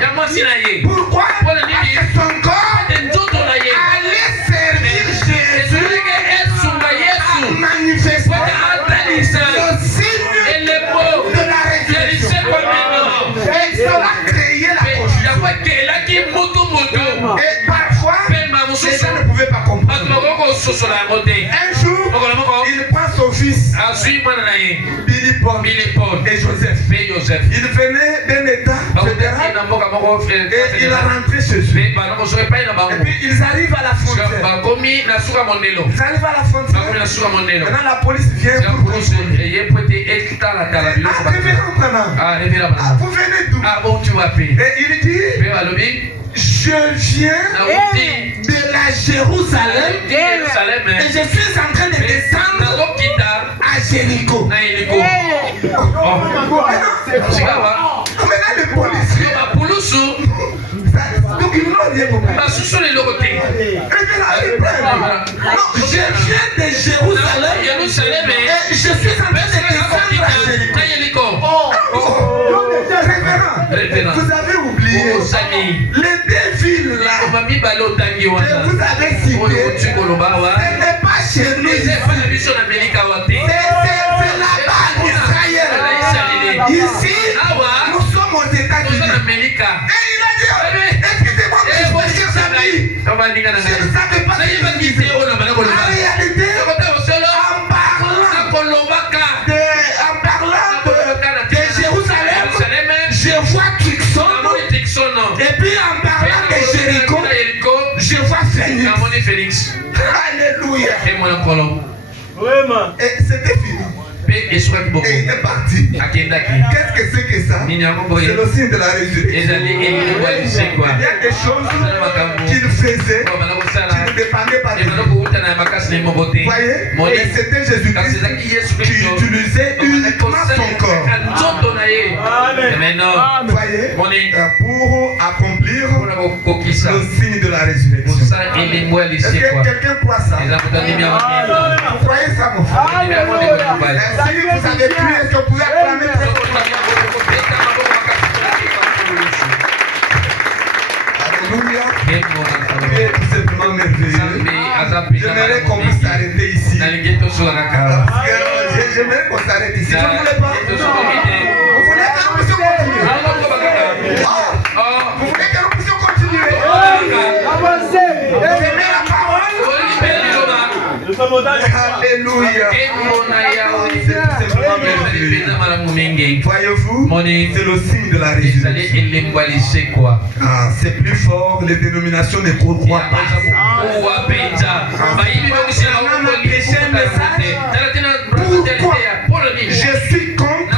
Pourquoi? Parce que son corps allait servir Jésus à manifester le signe de la résurrection. Et cela créait la confusion. Et parfois, les gens ne pouvaient pas comprendre. Un jour, il prend son fils, Billy Paul et Joseph. Il venait d'un état fédéral et il a rentré chez eux. Et puis ils arrivent à la frontière. Ils arrivent à la frontière. Maintenant la police vient pour contrôler. Vous venez d'où? Et il dit, je viens de la Jérusalem et je suis en train de descendre à Jéricho. Maintenant le policier, donc ils n'ont rien compris. Je viens de Jérusalem et je suis en train de descendre à Jéricho. Révérend, vous avez oublié les deux villes là que vous avez citées. Ce n'est pas chez nous, c'est là-bas en Israël. Ici, nous sommes aux États-Unis. Et il a dit, excusez-moi, mais je peux dire ça. Je ne savais pas ce qu'il disait. En réalité, en parlant de Jérusalem, je vois Tixon. Et puis en parlant de Jéricho, je vois Félix. Alléluia. Et c'était fini. Et il est parti. Qu'est-ce que c'est que ça? C'est le signe de la résurrection. Il y a des choses qu'il faisait qui ne dépendaient pas de lui. Voyez? Et c'était Jésus-Christ qui utilisait uniquement son corps. Voyez? Pour accomplir le signe de la résurrection. Est-ce que quelqu'un croit ça? Vous croyez ça, mon frère? Si vous avez pu, est-ce que vous pouvez acclamer très fortement? Alléluia. Dieu est tout simplement merveilleux. J'aimerais qu'on puisse s'arrêter ici. Parce que j'aimerais qu'on s'arrête ici. Vous ne voulez pas? Vous voulez que nous puissions continuer? Vous voulez que nous puissions continuer? Vous aimez la parole? Alléluia. Voyez-vous, c'est le signe de la résurrection. C'est plus fort, les dénominations ne croient pas. Pourquoi je suis contre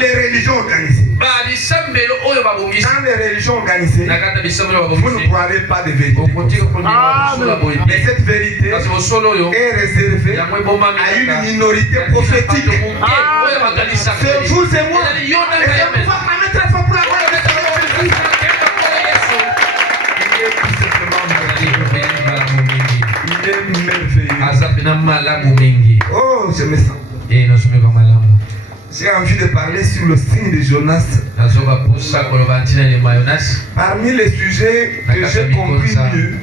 les religions organisées? Dans les religions organisées, vous ne croirez pas de vérité. Mais cette vérité est réservée à une minorité prophétique. C'est vous et moi. Et c'est pouvoir la mettre très fort pour la gloire de Jésus. Il est tout simplement merveilleux. Il est merveilleux. Oh, je me sens. J'ai envie de parler sur le signe de Jonas. Parmi les sujets que j'ai compris mieux,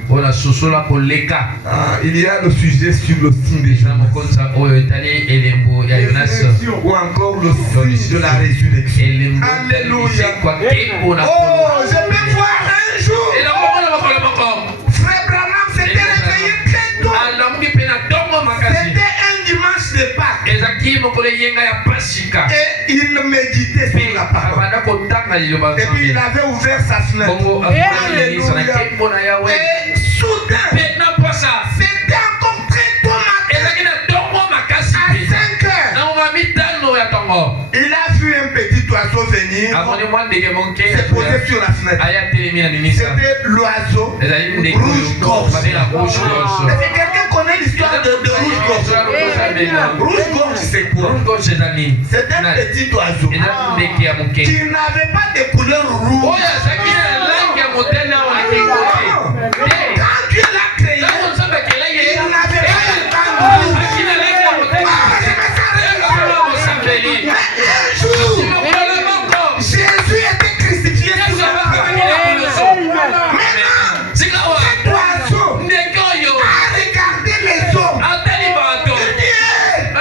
il y a le sujet sur le signe de Jonas. Ou encore le signe de la résurrection. Alléluia. Oh, je peux voir un jour. Frère Branham s'était réveillé très tôt. C'était un dimanche de Pâques. Et il méditait sur la parole. Et puis il avait ouvert sa fenêtre. Et soudain, c'était encore très tôt matin. À 5 heures, il a vu un petit oiseau venir se poser sur la fenêtre. C'était l'oiseau rouge-gorge. Est-ce que quelqu'un connaît l'histoire de rouge-gorge? Rouge-gorge, c'est quoi? C'est un petit oiseau qui n'avait pas de couleur rouge. Quand Dieu l'a créé, il n'avait pas de bande rouge. Mais un jour, Jésus était crucifié sur la croix. Maintenant, cet oiseau a regardé les hommes.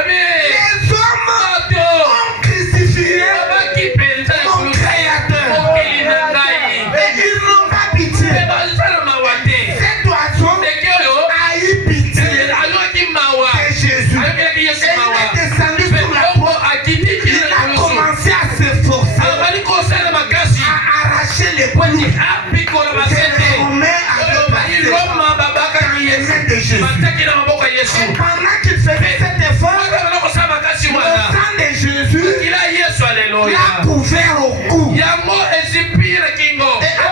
Les hommes ont crucifié mon créateur. Et ils n'ont pas pitié. Cet oiseau a eu pitié de Jésus. Et il est descendu sur la croix. Il a commencé à s'efforcer, à arracher les poings. Je les remets à dépasser dans les mains de Jésus. Et pendant qu'il faisait cet effort, le sang de Jésus l'a couvert au cou. Et à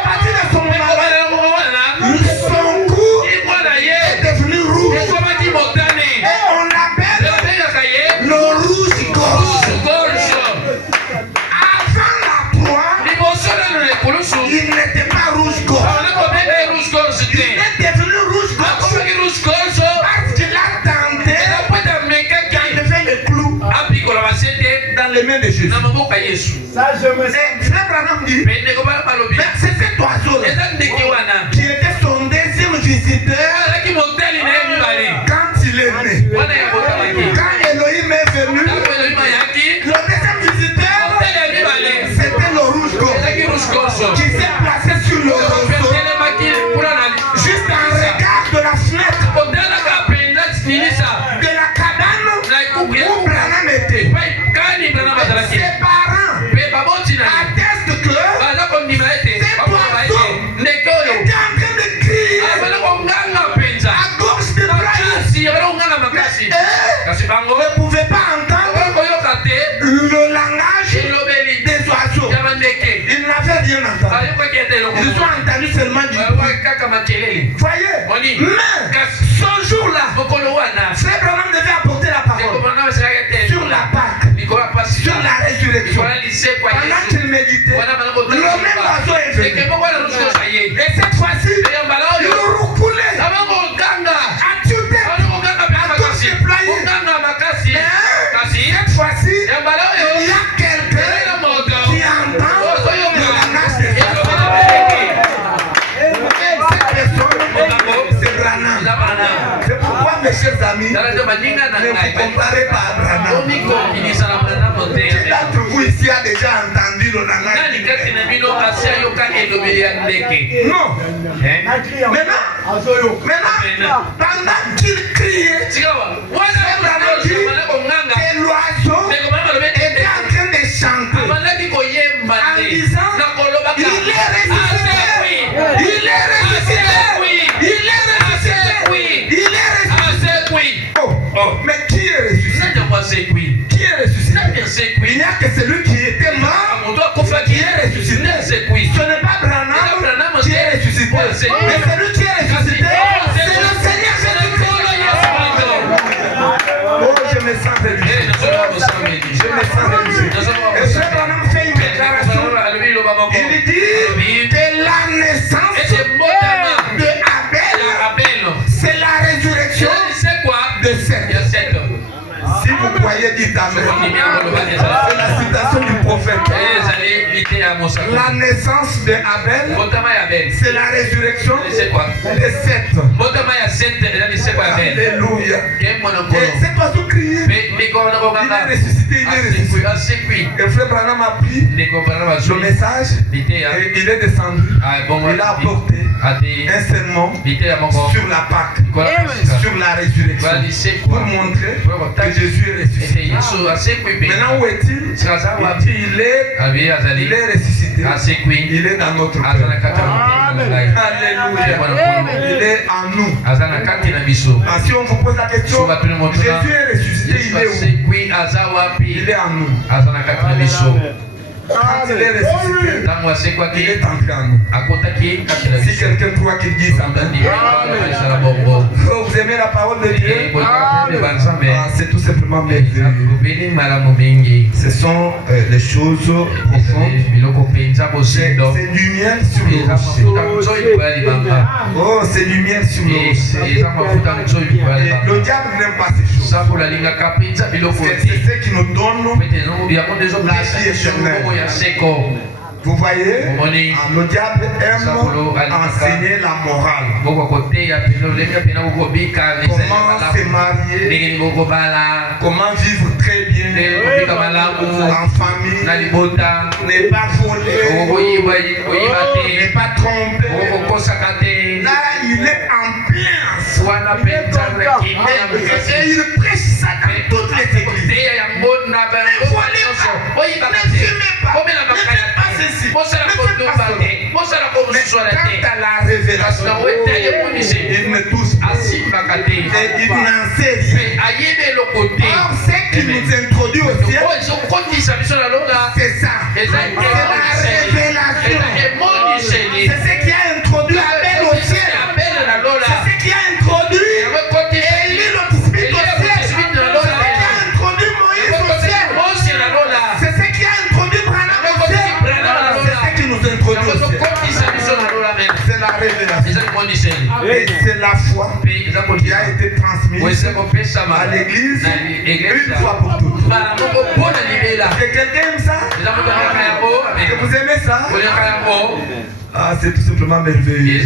partir de son moment, son cou est devenu rouge. Et on l'appelle le rouge-gorge. Avant la croix, il n'était pas rouge-gorge. Il est devenu rouge-gorge parce qu'il a tenté d'enlever le clou dans les mains de Jésus. Ça, je me sais. Frère Branham dit, mais c'est cet oiseau qui était son deuxième visiteur quand il est né. Quand Elohim est venu, le deuxième visiteur, c'était le rouge-gorge qui s'est placé sur le roseau, juste en regard de la fenêtre de la cabane où Branham était. Ses parents attestent que Ils ont entendu seulement du bruit. Voyez. Mais ce jour-là, Frère Branham devait apporter la parole sur la Pâque, sur la résurrection. Pendant qu'il méditait, le même oiseau est venu. Et cette fois-ci, il reculait à tuer, à tous déployer. Mais cette fois-ci, il y a quelqu'un qui entend le langage des hommes. Cette personne, c'est Branham. C'est pourquoi, mes chers amis, ne vous comparez pas à Branham. Qui d'entre vous ici a déjà entendu le langage? Non. Maintenant, pendant qu'il criait, Branham dit que l'oiseau était en train de chanter en disant il est ressuscité, il est ressuscité, il est ressuscité, il est ressuscité. Mais qui est ressuscité? Qui est ressuscité? Il n'y a que celui qui était mort qui est ressuscité. Ce n'est pas Branham qui est ressuscité, mais celui qui est ressuscité, c'est le Seigneur Jésus-Christ. Oh, je me sens religieux. Je me sens religieux. Et ce Branham fait une déclaration. Il dit que la naissance de Abel, c'est la résurrection de Seth. Si vous croyez, dites Amen. C'est la citation du prophète. La naissance de Abel, c'est la résurrection de Seth. Alléluia. Et cet oiseau criait. Il est ressuscité, il est ressuscité. Et Frère Branham a pris le message et il est descendu. Il a apporté un sermon sur la Pâque, sur la résurrection, pour montrer que Jésus est ressuscité. Maintenant, où est-il? Il est ressuscité. Il est dans notre cœur. Alléluia. Il est en nous. Si on vous pose la question, Jésus est ressuscité, il est où? Il est en nous. Quand il est ressuscité, il est entré en nous. Si quelqu'un croit qu'il dit ça, vous aimez la parole de Dieu? C'est tout simplement merveilleux. Ce sont les choses profondes. C'est du miel sur le rocher. Oh, c'est du miel sur le rocher. Le diable n'aime pas ces choses. C'est ce qui nous donne la vie éternelle. Vous voyez, le diable aime enseigner la morale. Comment se marier, comment vivre très bien en famille, ne pas voler, ne pas tromper. Là, il est en plein. Et il prêche ça dans toutes les églises. Ne volez pas, ne fumez pas, ne faites pas ceci, ne faites pas cela. Mais quant à la révélation, il ne touche pas et il n'en sait rien. Or, ce qui nous introduit au ciel, c'est ça. C'est la révélation. C'est ce qui a introduit Abel au ciel. C'est ce qui a introduit Élie le Tishbite au ciel. C'est ce qui a introduit Moïse au ciel. C'est ce qui a introduit Branham au ciel. C'est ce qui nous introduit au ciel. C'est la révélation. Et c'est la foi qui a été transmise à l'église une fois pour toutes. Et quelqu'un aime ça? Que vous aimez ça? Ah, c'est tout simplement merveilleux.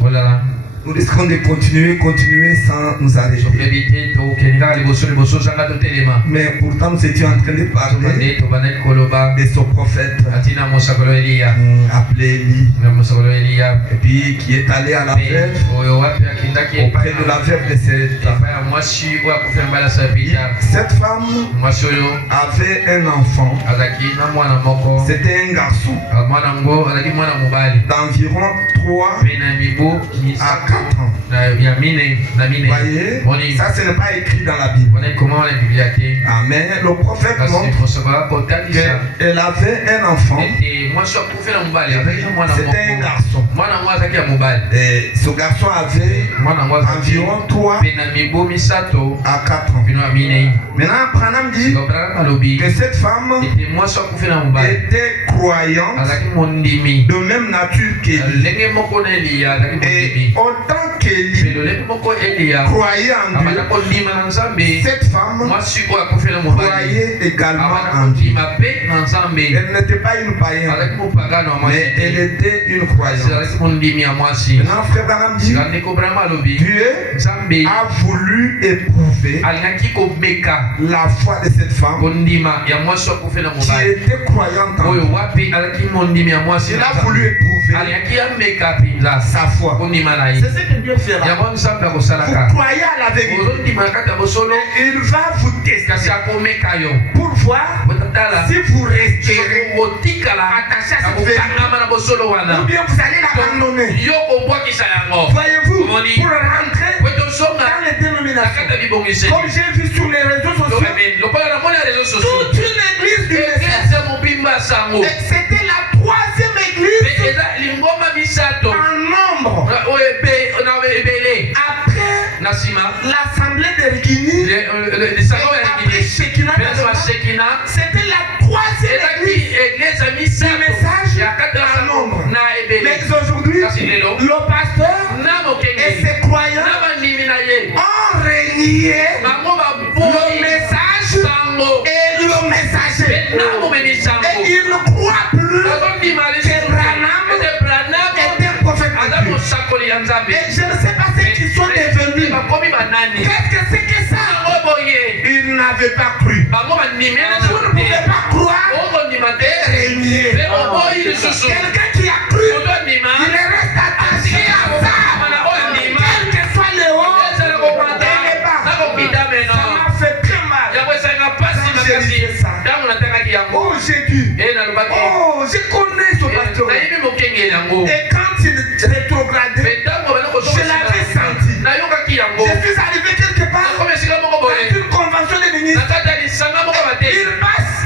Oh là là. Nous risquons de continuer sans nous arrêter. Mais pourtant, nous étions en train de parler de ce prophète appelé Élie. Et puis qui est allé à la veuve, auprès de la veuve de cette femme avait un enfant. C'était un garçon d'environ 3 à 4 4 ans. Vous voyez, ça ce n'est pas écrit dans la Bible. Amen. Le prophète montre qu'elle avait un enfant. C'était un garçon. Et ce garçon avait environ 3 à 4 ans. Maintenant, Branham dit que cette femme était croyante de même nature qu'Élie. Et autant qu'Élie croyait en Dieu, cette femme croyait également en Dieu. Elle n'était pas une païenne, mais elle était une croyante. Maintenant, frère Branham dit, Dieu a voulu éprouver la foi de cette femme qui était croyante en Dieu. Il a voulu éprouver sa foi. C'est ce que Dieu fera. Vous croyez à la vérité. Il va vous tester pour voir si vous resterez attaché à cette vérité ou bien vous allez l'abandonner. Voyez-vous, pour rentrer dans les dénominations, comme j'ai vu sur les réseaux sociaux, toute une église du message. Et c'était la 3e église en nombre. Après l'assemblée de Rikini, après Shekinah, c'était la 3e église du message en nombre. Mais aujourd'hui, le pasteur et ses croyants ont régné le message et le messager. Et ils ne croient plus que Branham est un prophète de Dieu. Et je ne sais pas ce qu'ils sont devenus. Qu'est-ce que c'est que ça? Ils n'avaient pas cru. Vous ne pouvez pas croire et régner. Quelqu'un qui a cru, il reste attaché à ça. Quel que soit le haut et le bas. Ça m'a fait très mal. Quand j'ai dit ça. Oh, j'ai dû. Oh, je connais ce pasteur. Et quand il rétrogradait, je l'avais senti. Je suis arrivé quelque part dans une convention de ministres. Il passe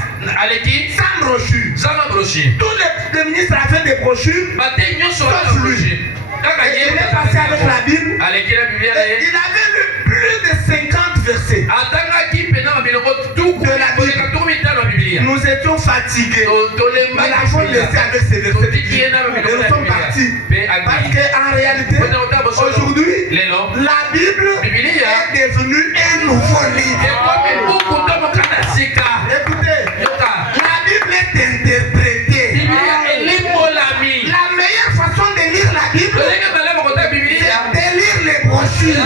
sans brochure. Tous les ministres avaient des brochures, sauf lui. Il est passé avec la Bible. Et il avait lu plus de 50 versets de la Bible. Nous étions fatigués. Nous l'avons laissé avec ces versets. Et nous sommes partis. Parce qu'en réalité, aujourd'hui, la Bible est devenue un nouveau livre. Écoutez, la Bible est interprétée. La meilleure façon de lire la Bible, c'est de lire les brochures.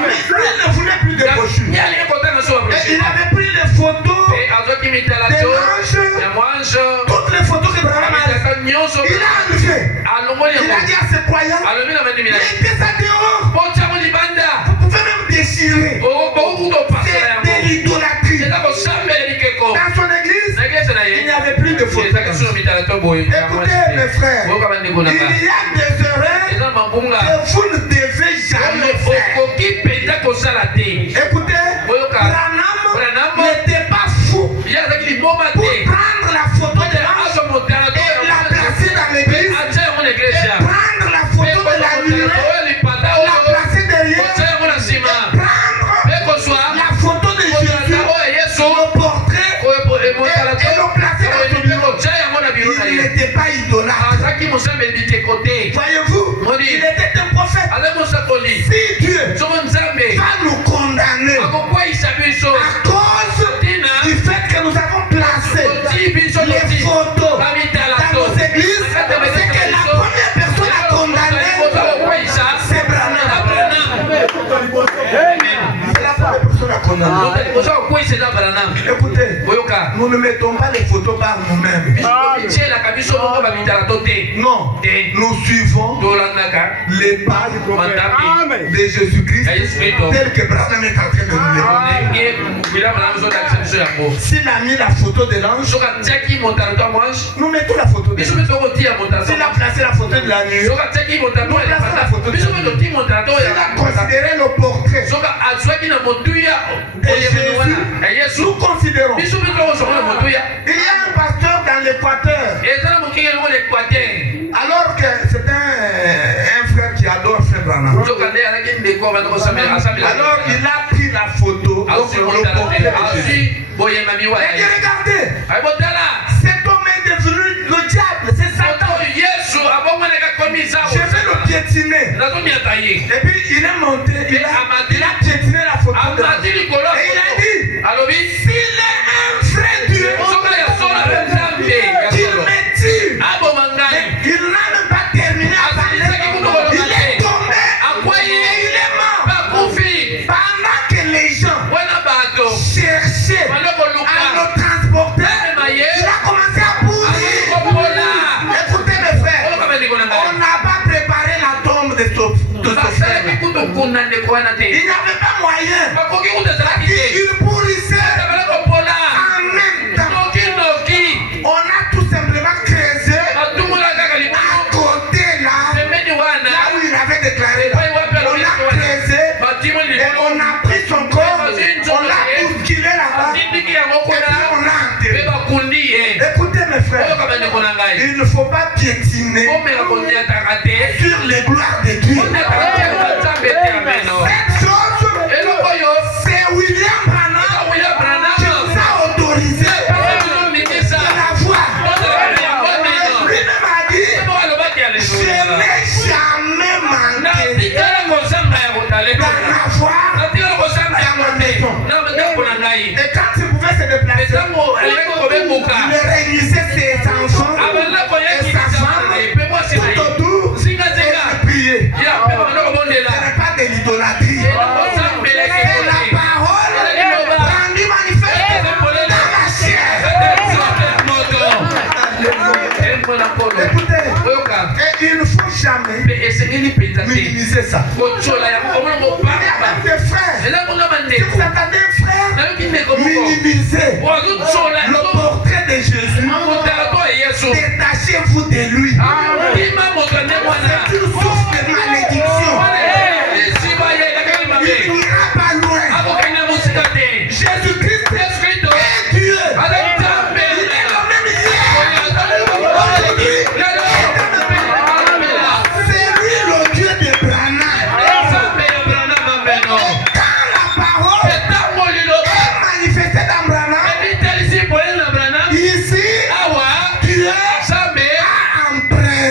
Mais lui ne voulait plus de brochures. Et il avait pris les photos des manches, toutes les photos que Branham a. Il a enlevé. Il a dit à ses croyants, mettez ça dehors. Vous pouvez même déchirer. C'est de l'idolâtrie. Dans son église, il n'y avait plus de photos. Écoutez mes frères, il y a des erreurs que vous ne devez jamais faire. Écoutez, Branham n'était pas fou pour prendre la photo de l'ange et la placer dans l'église, et prendre la photo de la lumière, la placer derrière, et prendre la photo de Jésus, le portrait, et le placer dans son bureau. Il n'était pas idolâtre. Voyez-vous, il était un prophète. Si Dieu va nous condamner à cause du fait que nous avons placé les photos dans nos églises, c'est que la première personne à condamner, c'est Branham. C'est la première personne à condamner. Écoutez, nous Nous ne mettons pas les photos par nous-mêmes. Non, nous suivons les pas de Jésus-Christ tel que Branham est en train de nous les montrer. S'il a mis la photo de l'ange, nous mettons la photo de l'ange. S'il a placé la photo de la nuit, nous plaçons la photo de la nuit. S'il a considéré le portrait de Jésus, nous considérons. Il y a un pasteur dans l'Équateur. Alors que c'est un frère qui adore Frère Branham. Alors il a pris la photo, donc le portrait de Jésus. Et regardez, cet homme est devenu le diable, c'est Satan. Je vais le piétiner. Et puis il est monté, il a piétiné la photo de Jésus. Et il a dit, s'il est un vrai Dieu, qu'il me tue. Il n'a même pas terminé à parler. Il est tombé et il est mort. Pendant que les gens cherchaient à le transporter, il a commencé à pourrir. Écoutez mes frères, on n'a pas préparé la tombe de ce frère. Il n'avait pas moyen. Il pourrissait en même temps. On a tout simplement creusé à côté là où il avait déclaré. On a creusé et on a pris son corps, on l'a bousculé là-bas et puis on l'a enterré. Écoutez mes frères, il ne faut pas piétiner sur les gloires de Dieu. Cette chose, c'est William Branham qui nous a autorisé de la voir. Lui-même a dit, je n'ai jamais manqué d'en avoir dans ma maison. Et quand il pouvait se déplacer, il réunissait ses enfants et sa femme tout autour et il priait. Ce n'est pas de l'idolâtrie. C'est la parole rendue manifeste dans la chair. Écoutez, et il ne faut jamais minimiser ça. Il y a même des frères. Si vous attendez un frère, minimisez le portrait de Jésus. Détachez-vous de lui. C'est une source de malédiction. Il n'ira pas loin. Jésus-Christ est Dieu. Il est le même hier, aujourd'hui. C'est lui le Dieu de Branham. Et quand la parole est manifestée dans Branham, ici, Dieu a emprunté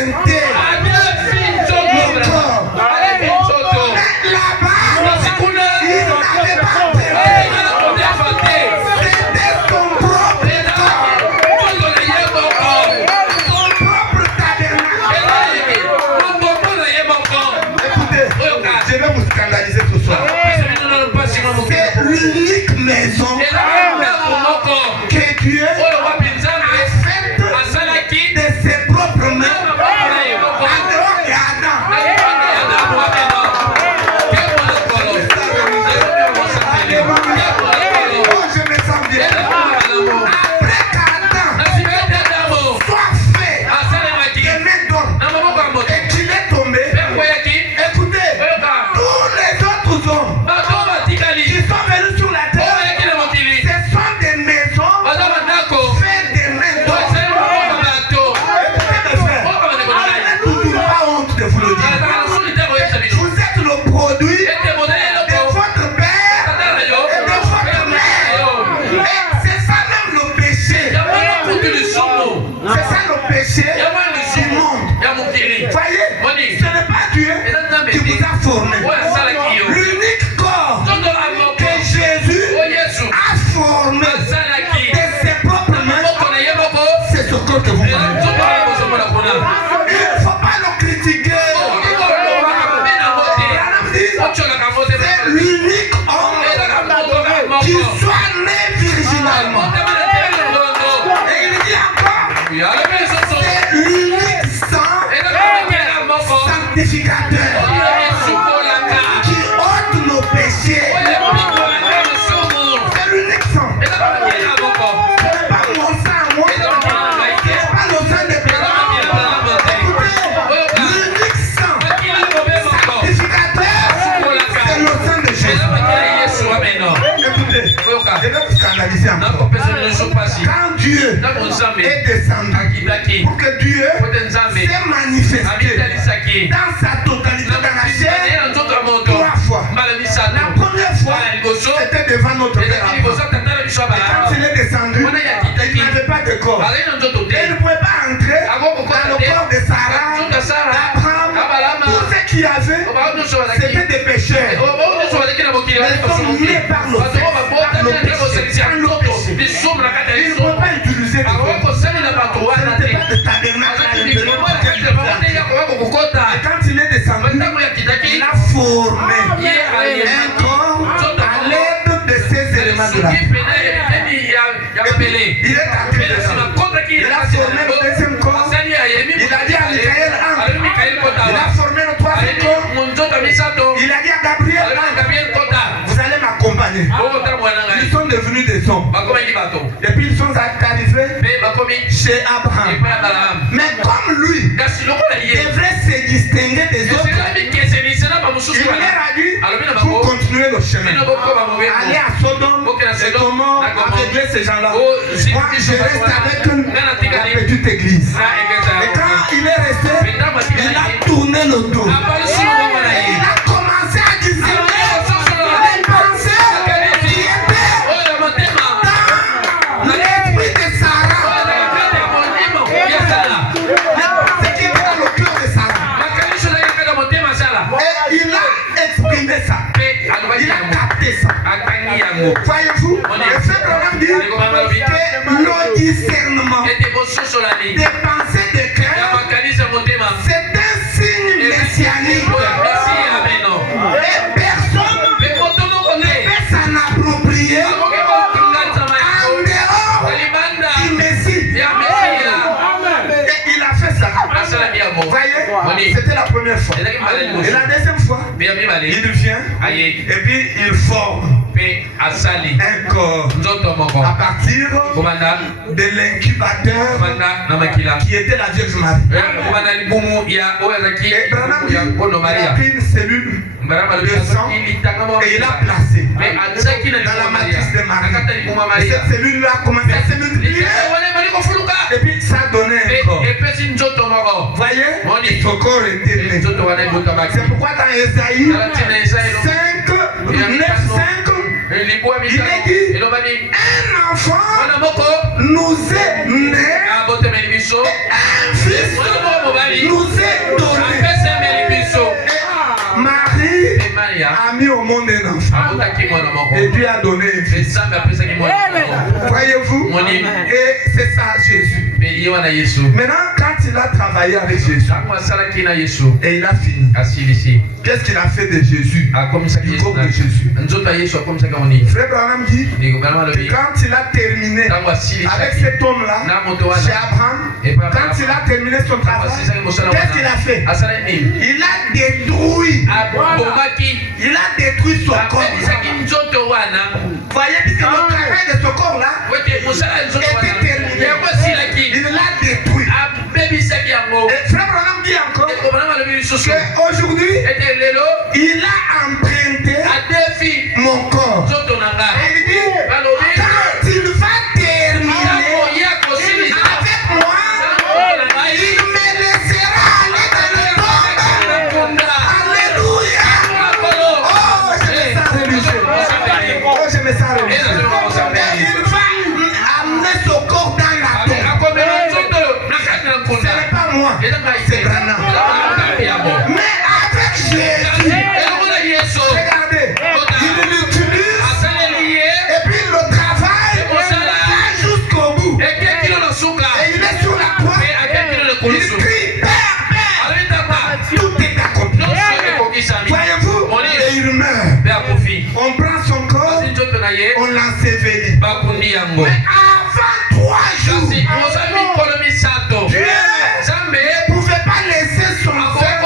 sanctificateur qui ôte nos péchés. C'est l'unique sang. Ce n'est pas mon sang, moi. Ce n'est pas le sang des pécheurs. Écoutez, l'unique sang sanctificateur, c'est le sang de Jésus. Écoutez, je vais vous scandaliser encore. Quand Dieu est descendu pour que Dieu s'est manifesté dans sa totalité dans la chair 3 fois. La première fois, c'était devant notre Père Abraham. Et quand il est descendu, il n'avait pas de corps. Et il ne pouvait pas entrer dans le corps de Sarah, d'Abraham. Tout ce qu'il y avait, c'était des pécheurs. Mais ils sont nés par le péché. Il ne pouvait pas utiliser de corps. Ce n'était pas de tabernacle à l'intérieur. Et quand il est descendu, il a formé un corps à l'aide de ces éléments de la vie. Il est entré dedans. Il a formé le deuxième corps. Il a dit à Michael, il a formé le troisième corps. Il a dit à Gabriel, vous allez m'accompagner. Ils sont devenus des hommes. Et puis ils sont arrivés chez Abraham. Mais comme lui devrait se distinguer des autres, il leur a dit, vous continuez le chemin. Allez à Sodome et Gomorrhe, régler ces gens-là. Moi, je reste avec la petite église. Et quand il est resté, il a tourné le dos. Il a commencé à discerner les pensées qui étaient dans l'esprit de Sarah. C'est qui était dans le cœur de Sarah. Et il a exprimé ça. Il a capté ça. Voyez-vous, le fait Branham dit que le discernement des pensées de cœur, c'est un signe messianique. Et personne ne peut s'en approprier en dehors du Messie. Et il a fait ça. Voyez, c'était la première fois. Et la deuxième fois, il vient et puis il forme un corps à partir de l'incubateur qui était la Vierge Marie. Et Branham dit, il a pris une cellule de sang et il a placé dans la matrice de Marie. Et cette cellule-là a commencé à se multiplier. Et puis ça a donné un corps. Voyez, ce corps était né. C'est pourquoi dans Esaïe 5, 9, 5, il est dit, un enfant nous est né, un fils nous est donné. Marie a mis au monde un enfant. Et Dieu a donné un fils. Voyez-vous? Et c'est ça Jésus. Maintenant, quand il a travaillé avec Jésus et il a fini, qu'est-ce qu'il a fait de Jésus? Du corps de Jésus. Frère Branham dit que quand il a terminé avec cet homme-là, chez Abraham, quand il a terminé son travail, qu'est-ce qu'il a fait? Il a détruit son corps. Voyez, puisque le travail de ce corps-là était terminé. Il l'a détruit. Et Frère Branham dit encore qu'aujourd'hui, il a emprunté mon corps. Et il dit, quand il va terminer avec moi, il me laissera aller dans le monde. Alléluia. Oh, je me sens religieux. Oh, je me sens religieux. Et il va amener son corps dans la tombe. Ce n'est pas moi, c'est Branham. Mais avec Jésus, regardez, il l'utilise et puis le travail va jusqu'au bout. Et il est sur la croix. Il crie, Père, Père, tout est accompli. Voyez-vous, et il meurt. On prend son corps, on l'ensevelit. Mais avant 3 jours, Dieu ne pouvait pas laisser son frère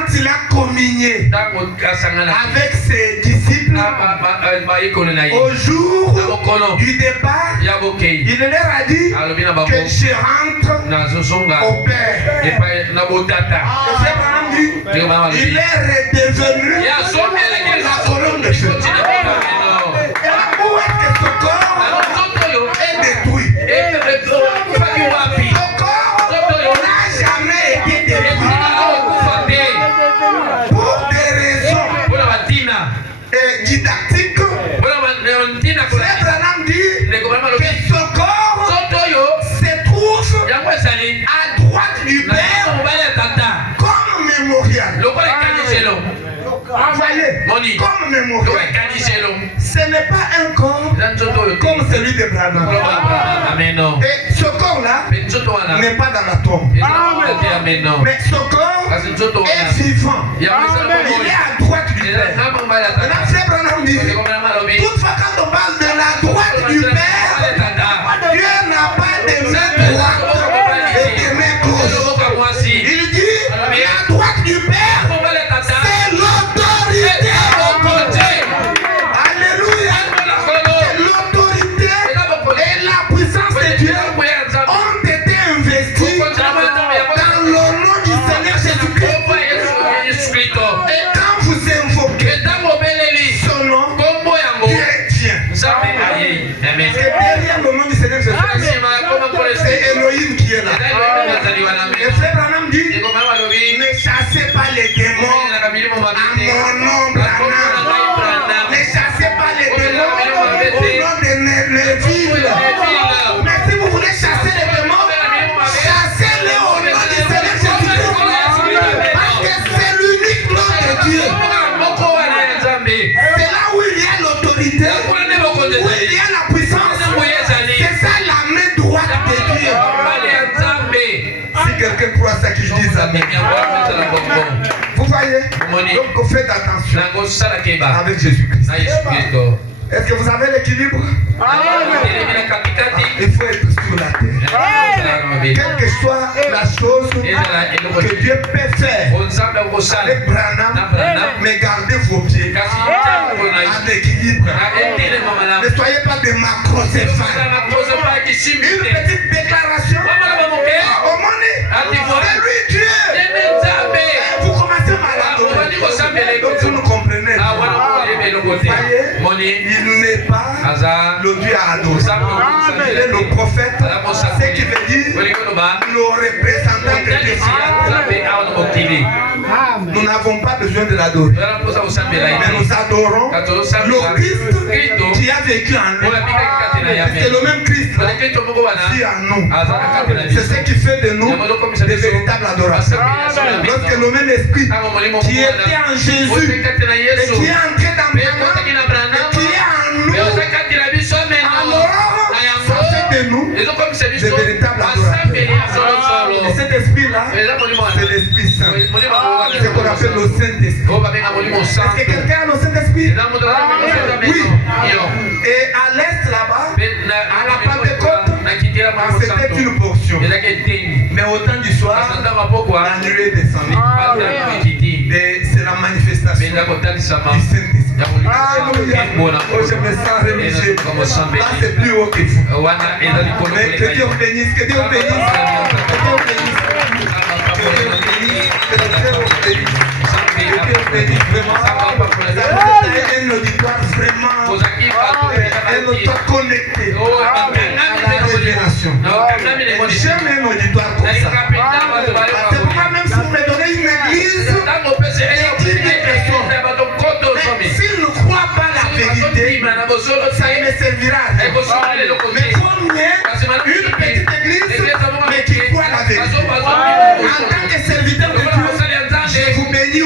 quand il a communié avec ses disciples au jour du départ, il leur a dit que je rentre au Père. Et Frère Branham dit, il est redevenu la colonne de feu. Où est-ce que ce corps est détruit? Ce corps n'a jamais été détruit. Pour des raisons didactiques, Frère Branham dit que ce corps se trouve à droite du Père comme mémorial. Voyez, comme mémorial. Ce n'est pas un corps comme celui de Branham. Et ce corps-là n'est pas dans la tombe. Mais ce corps est vivant. Il est à droite du Père. Maintenant, Frère Branham dit, toutefois quand on parle de la droite du Père, Dieu n'a pas de main droite et de main gauche. Il dit, la droite du Père, c'est l'autorité. Alléluia. L'autorité et la puissance de Dieu ont été investis dans le nom du Seigneur Jésus-Christ. Et quand vous invoquez son nom, Dieu tient. C'est derrière le nom du Seigneur Jésus-Christ, c'est Elohim qui est là. Et Frère Branham dit, ne chassez pas les démons à mon nom, Branham. Ne chassez pas les démons au nom de Neville. Mais si vous voulez chasser les démons, chassez-les au nom du Seigneur Jésus-Christ. Parce que c'est l'unique nom de Dieu. C'est là où il y a l'autorité, où il y a la puissance. C'est ça la main droite de Dieu. Si quelqu'un croit ça qu'il dise amen. Vous voyez? Donc faites attention avec Jésus-Christ. Est-ce que vous avez l'équilibre? Il faut être sur la terre. Quelle que soit la chose que Dieu peut faire avec Branham, mais gardez vos pieds à l'équilibre. Ne soyez pas des macrocéphales. Une petite déclaration. Au monde, c'est lui Dieu. Vous commencez par la donner. Donc vous nous comprenez. Voyez, il n'est pas le Dieu à adorer. Il est le prophète. Ce qui veut dire le représentant de Dieu. Nous n'avons pas besoin de l'adorer. Mais nous adorons le Christ qui a vécu en nous. C'est le même Christ qui est en nous. C'est ce qui fait de nous des véritables adorateurs. Lorsque le même esprit qui était en Jésus et qui est entré dans Branham et qui est en nous, alors ça fait de nous des véritables adorateurs. Et cet esprit-là, c'est l'Esprit Saint. C'est ce qu'on appelle le Saint-Esprit. Est-ce que quelqu'un a le Saint-Esprit? Oui. Et à l'est là-bas, à la Pentecôte, c'était une portion. Mais au temps du soir, la nuée est descendue. Et c'est la manifestation du Saint-Esprit. Alléluia. Oh, je me sens religieux. Là, c'est plus haut que vous. Mais que Dieu vous bénisse, que Dieu vous bénisse. Que Dieu vous bénisse. Que Dieu vous bénisse. Que Dieu vous bénisse. Que Dieu vous bénisse vraiment. Un auditoire vraiment. Un auditoire connecté à la révélation. J'aime un auditoire comme ça. C'est pourquoi même si vous me donnez une église, s'il ne croit pas la vérité, ça ne me servira. Mais combien une petite église, mais qui croit la vérité. En tant que serviteur de Dieu, je vous bénis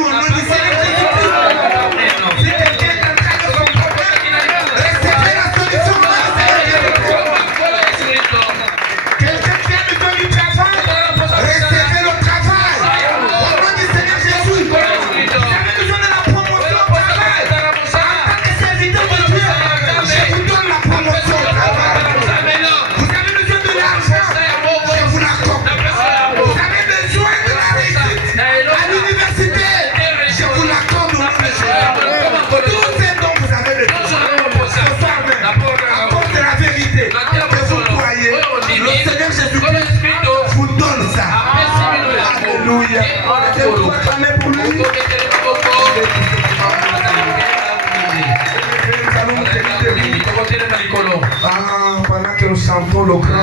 sentons le grand